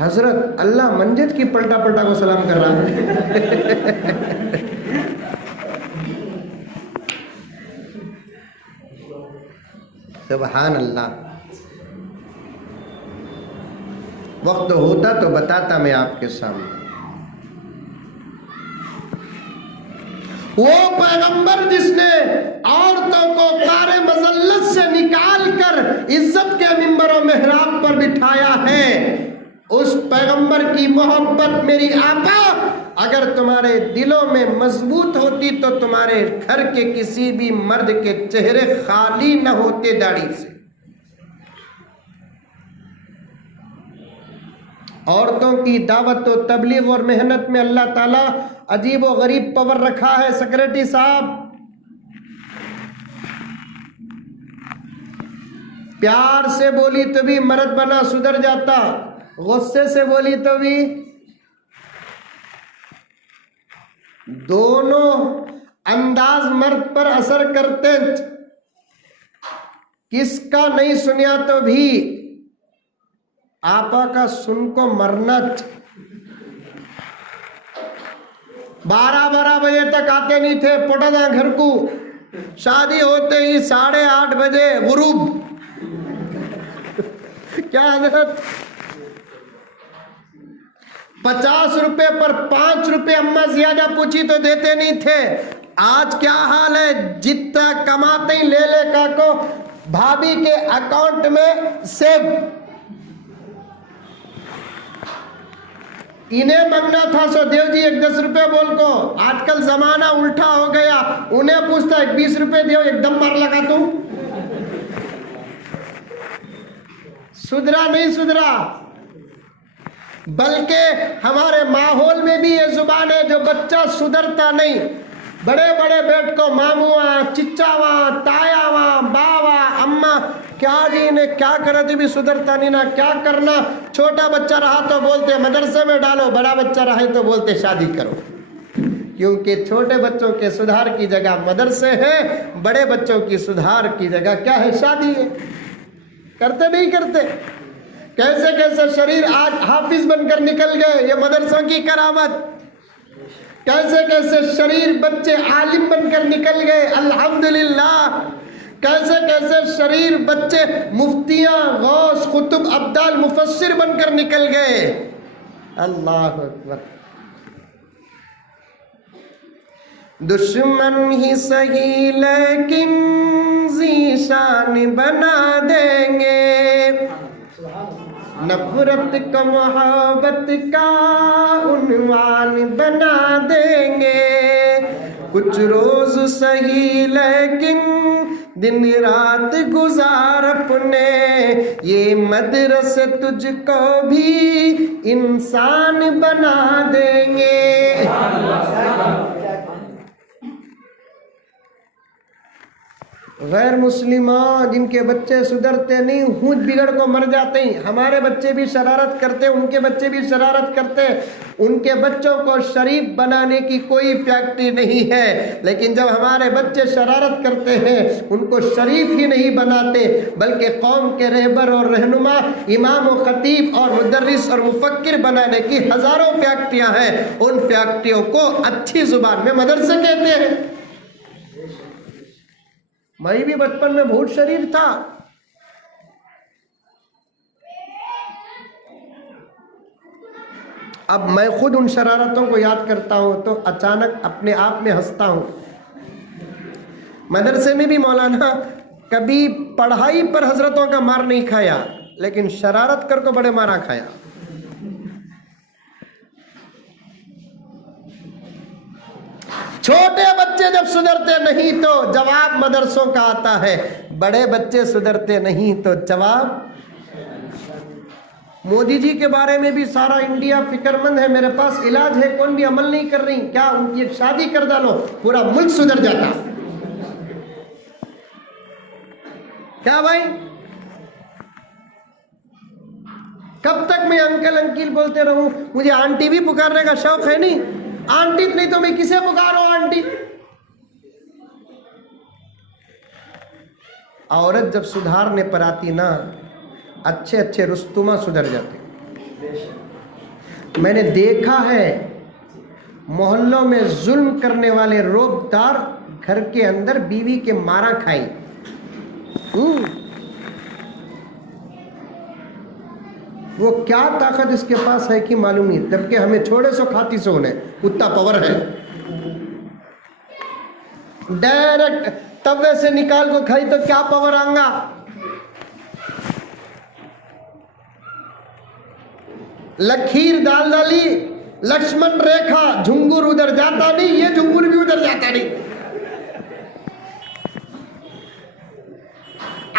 حضرت اللہ منجد کی پلٹا پلٹا کو سلام کر رہا ہے. سبحان اللہ. وقت ہوتا تو بتاتا میں آپ کے سامنے. وہ پیغمبر جس نے عورتوں کو کار مذلت سے نکال کر عزت کے منبر و محراب پر بٹھایا ہے، اس پیغمبر کی محبت میری آقا اگر تمہارے دلوں میں مضبوط ہوتی تو تمہارے گھر کے کسی بھی مرد کے چہرے خالی نہ ہوتے داڑھی سے. عورتوں کی دعوت و تبلیغ اور محنت میں اللہ تعالیٰ عجیب و غریب پاور رکھا ہے. سیکرٹری صاحب، پیار سے بولی تو بھی مرد بنا سدھر جاتا، غصے سے بولی تو بھی. دونوں انداز مرد پر اثر کرتے. کس کا نہیں سنیا تو بھی آپا کا سن کو مرنا. 12 بجے تک آتے نہیں تھے پٹادا گھر کو، شادی ہوتے ہی 8:30 بجے غروب. کیا حضرت 50 روپے پر 5 روپے اماں زیادہ پوچھی تو دیتے نہیں تھے. آج کیا حال ہے؟ جتنا کماتے ہی لے لے کا کو بھابھی کے اکاؤنٹ میں سیو. انہیں مانگنا تھا سو دیو جی 10 روپے بول کو. آج کل زمانہ الٹا ہو گیا، انہیں پوچھتا 20 روپے دیو ایک دم مار لگا تم. سدھرا نہیں سدھرا، بلکہ ہمارے ماحول میں بھی یہ زبان ہے جو بچہ سدھرتا نہیں. بڑے بڑے بیٹ کو ماموا، چچاوا، تایاوا، باوا، اماں، کیا جی انہیں کیا کرا تھی بھی سدھرتا نہیں نا. کیا کرنا؟ چھوٹا بچہ رہا تو بولتے مدرسے میں ڈالو، بڑا بچہ رہے تو بولتے شادی کرو. کیونکہ چھوٹے بچوں کے سدھار کی جگہ مدرسے ہیں، بڑے بچوں کی سدھار کی جگہ کیا ہے؟ شادی ہے. کرتے نہیں کرتے؟ کیسے کیسے شریر آج حافظ بن کر نکل گئے، یہ مدرسوں کی کرامت. کیسے کیسے شریر بچے عالم بن کر نکل گئے، الحمدللہ. کیسے کیسے شریر بچے مفتیاں، غوث، قطب، ابدال، مفسر بن کر نکل گئے. اللہ اکبر. دشمن ہی سہی لیکن ذیشان بنا دیں گے، نفرت کا محبت کا عنوان بنا دیں گے. کچھ روز سہی لیکن دن رات گزار اپنے، یہ مدرسے تجھ کو بھی انسان بنا دیں گے. غیر مسلمان جن کے بچے سدھرتے نہیں، ہونچ بگڑ کو مر جاتے ہیں. ہمارے بچے بھی شرارت کرتے، ان کے بچے بھی شرارت کرتے. ان کے بچوں کو شریف بنانے کی کوئی فیکٹری نہیں ہے، لیکن جب ہمارے بچے شرارت کرتے ہیں ان کو شریف ہی نہیں بناتے، بلکہ قوم کے رہبر اور رہنما، امام و خطیب اور مدرس اور مفکر بنانے کی ہزاروں فیکٹریاں ہیں. ان فیکٹریوں کو اچھی زبان میں مدرسے کہتے ہیں. میں بھی بچپن میں بہت شریف تھا. اب میں خود ان شرارتوں کو یاد کرتا ہوں تو اچانک اپنے آپ میں ہنستا ہوں. مدرسے میں بھی مولانا کبھی پڑھائی پر حضرتوں کا مار نہیں کھایا، لیکن شرارت کر کو بڑے مارا کھایا. چھوٹے بچے جب سدھرتے نہیں تو جواب مدرسوں کا آتا ہے، بڑے بچے سدھرتے نہیں تو جواب. مودی جی کے بارے میں بھی سارا انڈیا فکر مند ہے، میرے پاس علاج ہے، کون بھی عمل نہیں کر رہی. کیا ان کی ایک شادی کر ڈالو پورا ملک سدھر جاتا. کیا بھائی؟ کب تک میں انکل انکل بولتے رہوں؟ مجھے آنٹی بھی پکارنے کا شوق ہے نہیں. آنٹی نہیں تو میں کسے پکاروں آنٹی؟ عورت جب سدھارنے پر آتی نا، اچھے اچھے رستما سدھر جاتے. میں نے دیکھا ہے محلوں میں ظلم کرنے والے روبدار گھر کے اندر بیوی کے مارا کھائی. وہ کیا طاقت اس کے پاس ہے کہ معلوم نہیں، جبکہ ہمیں چھوڑے سو کھاتی سو نے اتنا پاور ہے. ڈائریکٹ توے سے نکال کو کھائی تو کیا پاور آنگا. لکیر ڈال ڈالی، لکشمن ریکھا، جھنگر ادھر جاتا نہیں، یہ جھنگر بھی ادھر جاتا نہیں.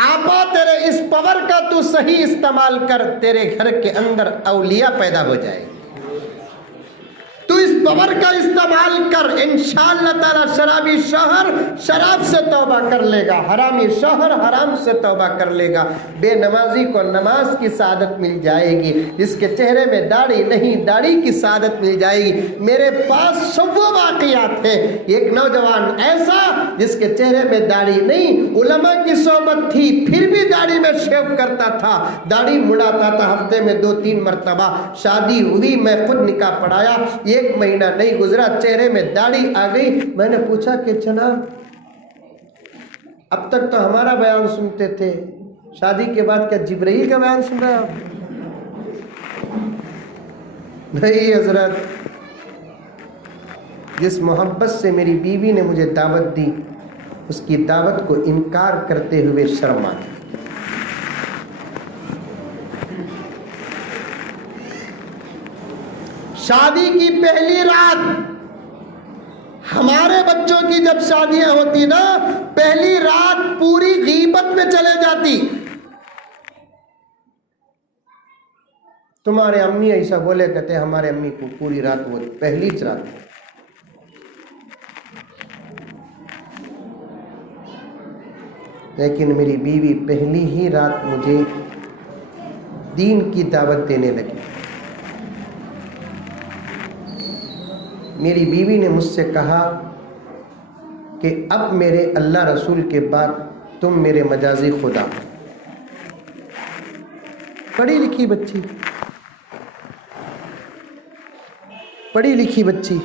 آپا تیرے اس پاور کا تو صحیح استعمال کر، تیرے گھر کے اندر اولیاء پیدا ہو جائے. تو اس پاور کا استعمال کر، انشاءاللہ تعالی شرابی شوہر شراب سے توبہ کر لے گا، حرامی شوہر حرام سے توبہ کر لے گا، بے نمازی کو نماز کی سعادت مل جائے گی، جس کے چہرے میں داڑھی نہیں داڑھی کی سعادت مل جائے گی. میرے پاس سب وہ واقعات ہیں. ایک نوجوان ایسا جس کے چہرے میں داڑھی نہیں، علماء کی صحبت تھی پھر بھی داڑھی میں شیو کرتا تھا، داڑھی مڑاتا تھا ہفتے میں 2-3 مرتبہ. شادی ہوئی، میں خود نکاح پڑھایا، 1 مہینہ نہیں گزرا چہرے میں داڑھی آ گئی. میں نے پوچھا کہ جناب اب تک تو ہمارا بیان سنتے تھے، شادی کے بعد کیا جبرائیل کا بیان سن رہے آپ؟ نہیں حضرت، جس محبت سے میری بیوی نے مجھے دعوت دی، اس کی دعوت کو انکار کرتے ہوئے شرم آئی. شادی کی پہلی رات، ہمارے بچوں کی جب شادیاں ہوتی نا، پہلی رات پوری غیبت میں چلے جاتی. تمہارے امی ایسا بولے کہتے ہمارے امی کو پوری رات وہ پہلی رات. لیکن میری بیوی پہلی ہی رات مجھے دین کی دعوت دینے لگی. میری بیوی نے مجھ سے کہا کہ اب میرے اللہ رسول کے بعد تم میرے مجازی خدا. پڑھی لکھی بچی، پڑھی لکھی بچی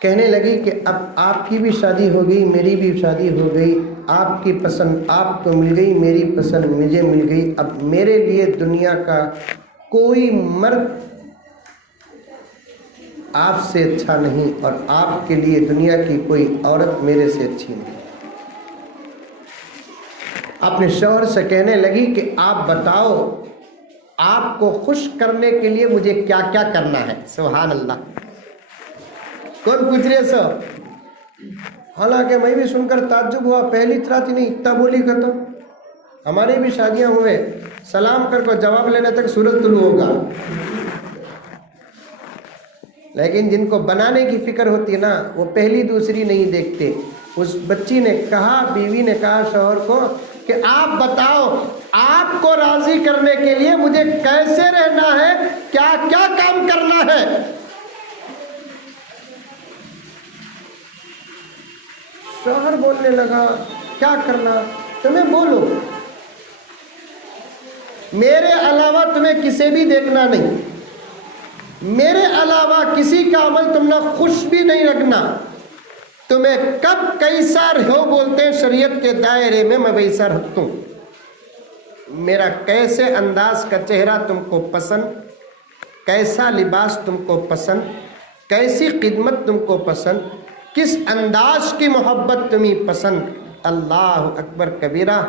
کہنے لگی کہ اب آپ کی بھی شادی ہو گئی، میری بھی شادی ہو گئی، آپ کی پسند آپ کو مل گئی، میری پسند مجھے مل گئی. اب میرے لیے دنیا کا کوئی مرد آپ سے اچھا نہیں، اور آپ کے لیے دنیا کی کوئی عورت میرے سے اچھی نہیں. اپنے شوہر سے کہنے لگی کہ آپ بتاؤ آپ کو خوش کرنے کے لیے مجھے کیا کیا کرنا ہے. سبحان اللہ. کون پوچھ رہے سو؟ حالانکہ میں بھی سن کر تعجب ہوا، پہلی رات ہی نہیں اتنا بولی کہ تو ہماری بھی شادیاں ہوئے، سلام کر کو جواب لینے تک سورج طلوع ہوگا. لیکن جن کو بنانے کی فکر ہوتی ہے نا، وہ پہلی دوسری نہیں دیکھتے. اس بچی نے کہا، بیوی نے کہا شوہر کو کہ آپ بتاؤ آپ کو راضی کرنے کے لیے مجھے کیسے رہنا ہے، کیا کیا کام کرنا ہے. شوہر بولنے لگا کیا کرنا تمہیں بولو، میرے علاوہ تمہیں کسے بھی دیکھنا نہیں، میرے علاوہ کسی کا عمل تم نے خوش بھی نہیں رکھنا، تمہیں کب کیسا رہو بولتے ہیں شریعت کے دائرے میں میں ویسا رکھتا ہوں. میرا کیسے انداز کا چہرہ تم کو پسند، کیسا لباس تم کو پسند، کیسی خدمت تم کو پسند، کس انداز کی محبت تمہیں پسند. اللہ اکبر کبیرہ.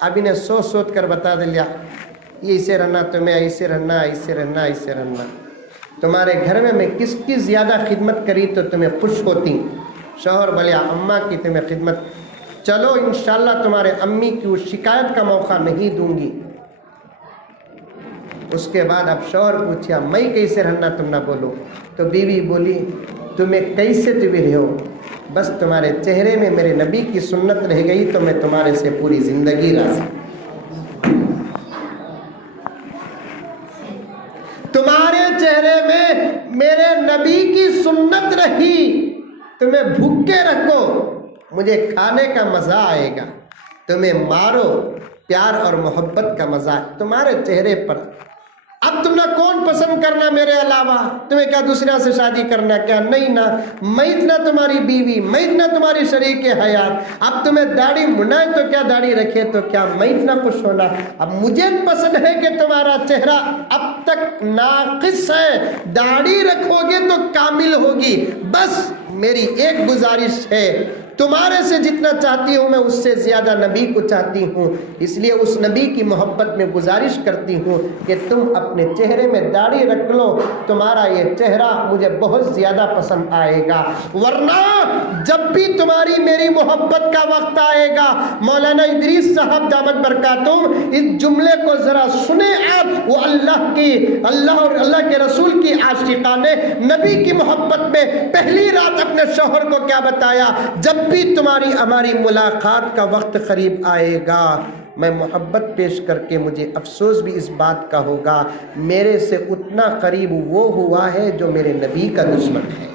اب انہیں سوچ سوچ کر بتا دیا یہ ایسے رہنا، تمہیں ایسے رہنا، ایسے رہنا، ایسے رہنا. تمہارے گھر میں کس کی زیادہ خدمت کری تو تمہیں خوش ہوتی. شوہر بولے اماں کی تمہیں خدمت، چلو انشاءاللہ تمہارے امی کی وہ شکایت کا موقع نہیں دوں گی. اس کے بعد اب شوہر پوچھا میں کیسے رہنا تم نہ بولو. تو بیوی بولی تمہیں کیسے تمہیں رہو، بس تمہارے چہرے میں میرے نبی کی سنت رہ گئی تو میں تمہارے سے پوری زندگی راضی. تمہارے چہرے میں میرے نبی کی سنت رہی، تمہیں بھوکے رکھو مجھے کھانے کا مزہ آئے گا، تمہیں مارو پیار اور محبت کا مزہ تمہارے چہرے پر. اب تم نہ کون پسند کرنا میرے علاوہ, تمہیں کیا دوسرے سے شادی کرنا کیا؟ نہیں نا, میں اتنا تمہاری بیوی, میں اتنا تمہاری شریک حیات. اب تمہیں داڑھی منائے تو کیا, داڑھی رکھے تو کیا, میں اتنا خوش ہونا. اب مجھے پسند ہے کہ تمہارا چہرہ اب تک ناقص ہے, داڑھی رکھو گے تو کامل ہوگی. بس میری ایک گزارش ہے, تمہارے سے جتنا چاہتی ہوں میں اس سے زیادہ نبی کو چاہتی ہوں, اس لیے اس نبی کی محبت میں گزارش کرتی ہوں کہ تم اپنے چہرے میں داڑھی رکھ لو, تمہارا یہ چہرہ مجھے بہت زیادہ پسند آئے گا. ورنہ جب بھی تمہاری میری محبت کا وقت آئے گا, مولانا ادریس صاحب دامت برکاتہم اس جملے کو ذرا سنیں آپ, وہ اللہ اور اللہ کے رسول کی عاشقہ نے نبی کی محبت میں پہلی رات اپنے شوہر کو کیا بتایا, جب بھی تمہاری ہماری ملاقات کا وقت قریب آئے گا, میں محبت پیش کر کے مجھے افسوس بھی اس بات کا ہوگا, میرے سے اتنا قریب وہ ہوا ہے جو میرے نبی کا دشمن ہے.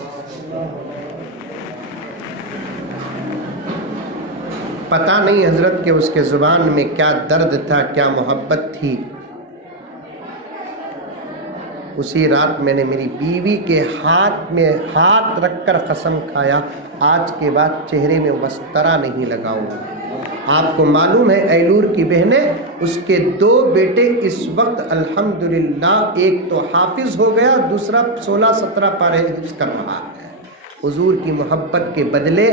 پتہ نہیں حضرت کہ اس کے زبان میں کیا درد تھا, کیا محبت تھی. اسی رات میں نے میری بیوی کے ہاتھ میں ہاتھ رکھ کر قسم کھایا, آج کے بعد چہرے میں وسترا نہیں لگاؤں. آپ کو معلوم ہے ایلور کی بہنیں, اس کے 2 بیٹے اس وقت الحمدللہ, ایک تو حافظ ہو گیا, دوسرا 16-17 پارے حفظ کر رہا ہے. حضور کی محبت کے بدلے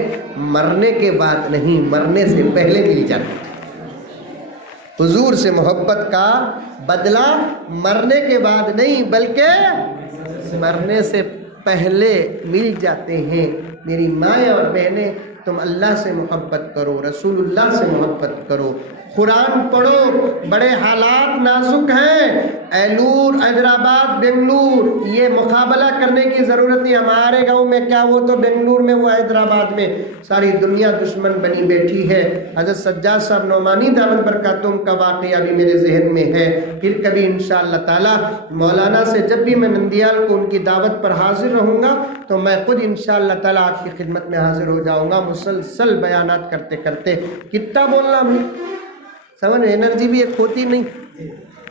مرنے کے بعد نہیں, مرنے سے پہلے مل جاتا. حضور سے محبت کا بدلہ مرنے کے بعد نہیں بلکہ مرنے سے پہلے مل جاتے ہیں. میری مائیں اور بہنیں, تم اللہ سے محبت کرو, رسول اللہ سے محبت کرو, قرآن پڑھو. بڑے حالات نازک ہیں, ایلور, حیدرآباد, بنگلور, یہ مقابلہ کرنے کی ضرورت نہیں. ہمارے گاؤں میں کیا, وہ تو بنگلور میں, وہ حیدرآباد میں, ساری دنیا دشمن بنی بیٹھی ہے. حضرت سجاد صاحب نعمانی دامت برکاتہم کا واقعہ بھی میرے ذہن میں ہے. پھر کبھی انشاءاللہ تعالی مولانا سے جب بھی میں نندیال کو ان کی دعوت پر حاضر رہوں گا تو میں خود انشاءاللہ تعالی آپ کی خدمت میں حاضر ہو جاؤں گا. مسلسل بیانات کرتے کرتے کتنا بولنا بھی سمجھ میں, انرجی بھی ایک ہوتی نہیں.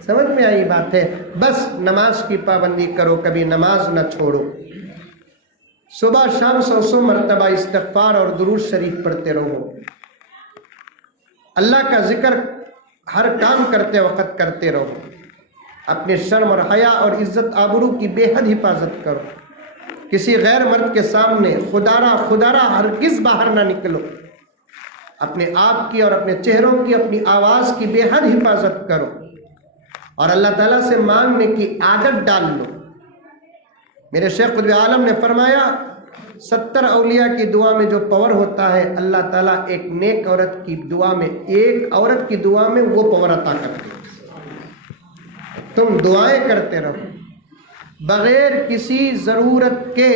سمجھ میں آئی بات ہے. بس نماز کی پابندی کرو, کبھی نماز نہ چھوڑو. صبح شام 100 مرتبہ استغفار اور درود شریف پڑھتے رہو. اللہ کا ذکر ہر کام کرتے وقت کرتے رہو. اپنے شرم اور حیا اور عزت آبرو کی بے حد حفاظت کرو. کسی غیر مرد کے سامنے خدارا ہرگز باہر نہ نکلو. اپنے آپ کی اور اپنے چہروں کی, اپنی آواز کی بے حد حفاظت کرو, اور اللہ تعالیٰ سے مانگنے کی عادت ڈال لو. میرے شیخ قطب عالم نے فرمایا 70 اولیاء کی دعا میں جو پاور ہوتا ہے, اللہ تعالیٰ ایک نیک عورت کی دعا میں, ایک عورت کی دعا میں وہ پاور عطا کرتے ہیں. تم دعائیں کرتے رہو بغیر کسی ضرورت کے,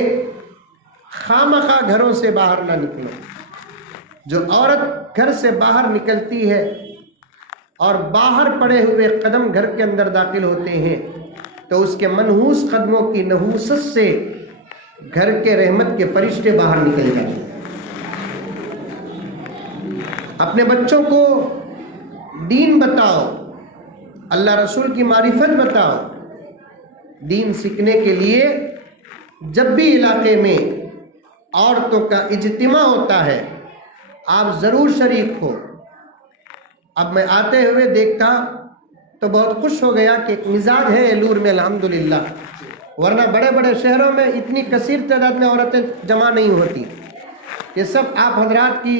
خامخواہ گھروں سے باہر نہ نکلو. جو عورت گھر سے باہر نکلتی ہے اور باہر پڑے ہوئے قدم گھر کے اندر داخل ہوتے ہیں تو اس کے منحوس قدموں کی نحوست سے گھر کے رحمت کے فرشتے باہر نکل جاتے ہیں. اپنے بچوں کو دین بتاؤ, اللہ رسول کی معرفت بتاؤ. دین سیکھنے کے لیے جب بھی علاقے میں عورتوں کا اجتماع ہوتا ہے آپ ضرور شریک ہو. اب میں آتے ہوئے دیکھتا تو بہت خوش ہو گیا کہ ایک مزاج ہے ایلور میں الحمدللہ, ورنہ بڑے بڑے شہروں میں اتنی کثیر تعداد میں عورتیں جمع نہیں ہوتی. یہ سب آپ حضرات کی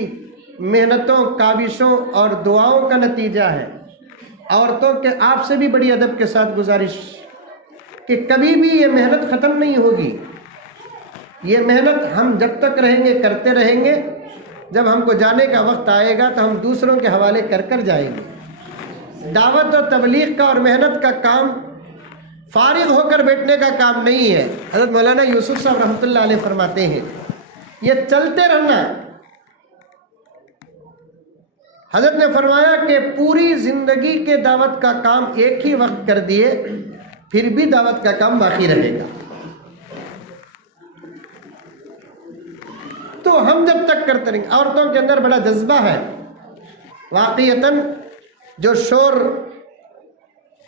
محنتوں, کاوشوں اور دعاؤں کا نتیجہ ہے. عورتوں کے آپ سے بھی بڑی ادب کے ساتھ گزارش کہ کبھی بھی یہ محنت ختم نہیں ہوگی. یہ محنت ہم جب تک رہیں گے کرتے رہیں گے. جب ہم کو جانے کا وقت آئے گا تو ہم دوسروں کے حوالے کر کر جائیں گے. دعوت و تبلیغ کا اور محنت کا کام فارغ ہو کر بیٹھنے کا کام نہیں ہے. حضرت مولانا یوسف صاحب رحمۃ اللہ علیہ فرماتے ہیں یہ چلتے رہنا. حضرت نے فرمایا کہ پوری زندگی کے دعوت کا کام ایک ہی وقت کر دیے پھر بھی دعوت کا کام باقی رہے گا. تو ہم جب تک کرتے رہیں گے. عورتوں کے اندر بڑا جذبہ ہے واقعتاً. جو شور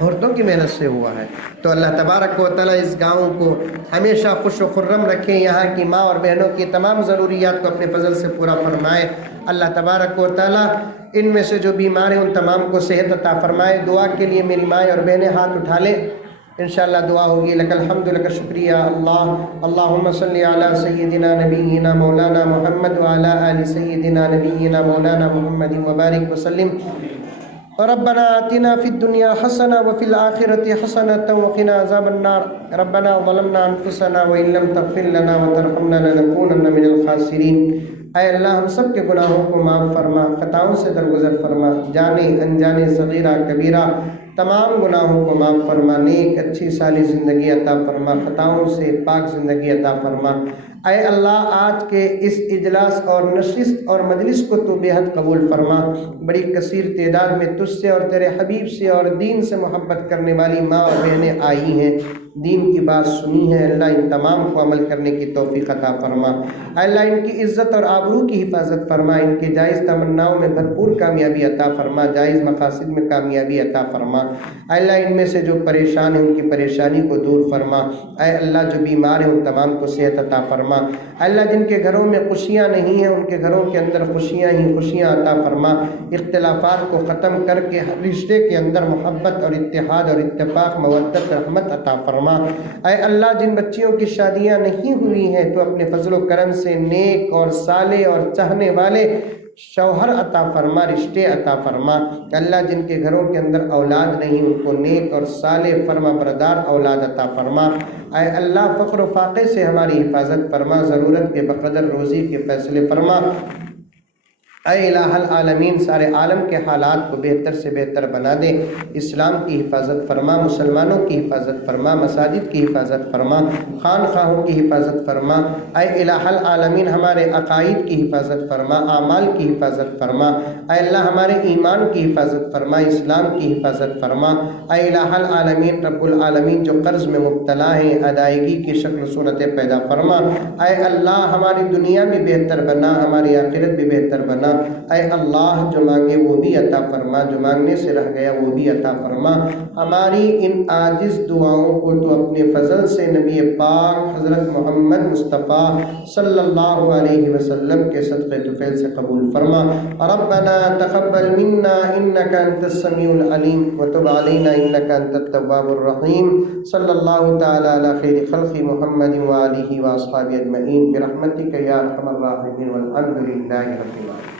عورتوں کی محنت سے ہوا ہے۔ تو اللہ تبارک و تعالیٰ اس گاؤں کو ہمیشہ خوش و خرم رکھے، یہاں کی ماں اور بہنوں کی تمام ضروریات کو اپنے فضل سے پورا فرمائے۔ اللہ تبارک و تعالیٰ ان میں سے جو بیمار ہیں ان تمام کو صحت عطا فرمائے۔ دعا کے لیے میری مائیں اور بہنیں ہاتھ اٹھا لیں، انشاءاللہ دعا ہوگی۔ لک الحمد لک شکریہ اللہ، اللہم صلی علی سیدنا نبینا مولانا محمد وعلی آل سیدنا نبینا مولانا محمد وبارک وسلم۔ ربنا آتنا فی الدنیا حسنہ وفی الآخرۃ حسنۃ وقنا عذاب النار۔ ربنا ظلمنا انفسنا وان لم تغفر لنا وترحمنا لنکونن من الخاسرین۔ اے اللہ ہم سب کے گناہوں کو معاف فرما، خطاؤں سے درگزر فرما، جانے انجانے صغیرہ کبیرہ تمام گناہوں کو معاف فرما، نیک اچھی صالح زندگی عطا فرما، خطاؤں سے پاک زندگی عطا فرما۔ اے اللہ آج کے اس اجلاس اور نشست اور مجلس کو تو بے حد قبول فرما۔ بڑی کثیر تعداد میں تجھ سے اور تیرے حبیب سے اور دین سے محبت کرنے والی ماں اور بہنیں آئی ہیں، دین کی بات سنی ہے، اللہ ان تمام کو عمل کرنے کی توفیق عطا فرما۔ اے اللہ ان کی عزت اور آبرو کی حفاظت فرما، ان کے جائز تمناؤں میں بھرپور کامیابی عطا فرما، جائز مقاصد میں کامیابی عطا فرما۔ اے اللہ ان میں سے جو پریشان ہیں ان کی پریشانی کو دور فرما۔ اے اللہ جو بیمار ہیں ان تمام کو صحت عطا فرما۔ اے اللہ جن کے گھروں میں خوشیاں نہیں ہیں ان کے گھروں کے اندر خوشیاں ہی خوشیاں عطا فرما۔ اختلافات کو ختم کر کے ہر رشتے کے اندر محبت اور اتحاد اور اتفاق، مودت، رحمت عطا فرما۔ اے اللہ جن بچیوں کی شادیاں نہیں ہوئی ہیں تو اپنے فضل و کرم سے نیک اور صالح اور چاہنے والے شوہر عطا فرما، رشتے عطا فرما۔ اللہ جن کے گھروں کے اندر اولاد نہیں ان کو نیک اور صالح فرما بردار اولاد عطا فرما۔ اے اللہ فقر و فاقے سے ہماری حفاظت فرما، ضرورت کے بقدر روزی کے فیصلے فرما۔ اے الہ العالمین سارے عالم کے حالات کو بہتر سے بہتر بنا دے، اسلام کی حفاظت فرما، مسلمانوں کی حفاظت فرما، مساجد کی حفاظت فرما، خانقاہوں کی حفاظت فرما۔ اے الہ العالمین ہمارے عقائد کی حفاظت فرما، اعمال کی حفاظت فرما۔ اے اللہ ہمارے ایمان کی حفاظت فرما، اسلام کی حفاظت فرما۔ اے الہ العالمین رب العالمین جو قرض میں مبتلا ہیں ادائیگی کی شکل و صورتیں پیدا فرما۔ اے اللہ ہماری دنیا بھی بہتر بنا، ہماری آخرت بھی بہتر بنا۔ اے اللہ جو مانگے وہ بھی عطا فرما، جو مانگنے سے رہ گیا وہ بھی عطا فرما۔ ہماری ان عاجز دعاؤں کو تو اپنے فضل سے نبی پاک حضرت محمد مصطفیٰ صلی اللہ علیہ وسلم کے صدقے طفیل سے قبول فرما۔ ربنا تقبل منا انک انت السمیع العلیم وتب علینا انک انت التواب الرحیم۔ صلی اللہ تعالی علی خیر خلق محمد وآلہ واصحابہ اجمعین برحمتک یا ارحم الراحمین والحمد للہ رب العالمین۔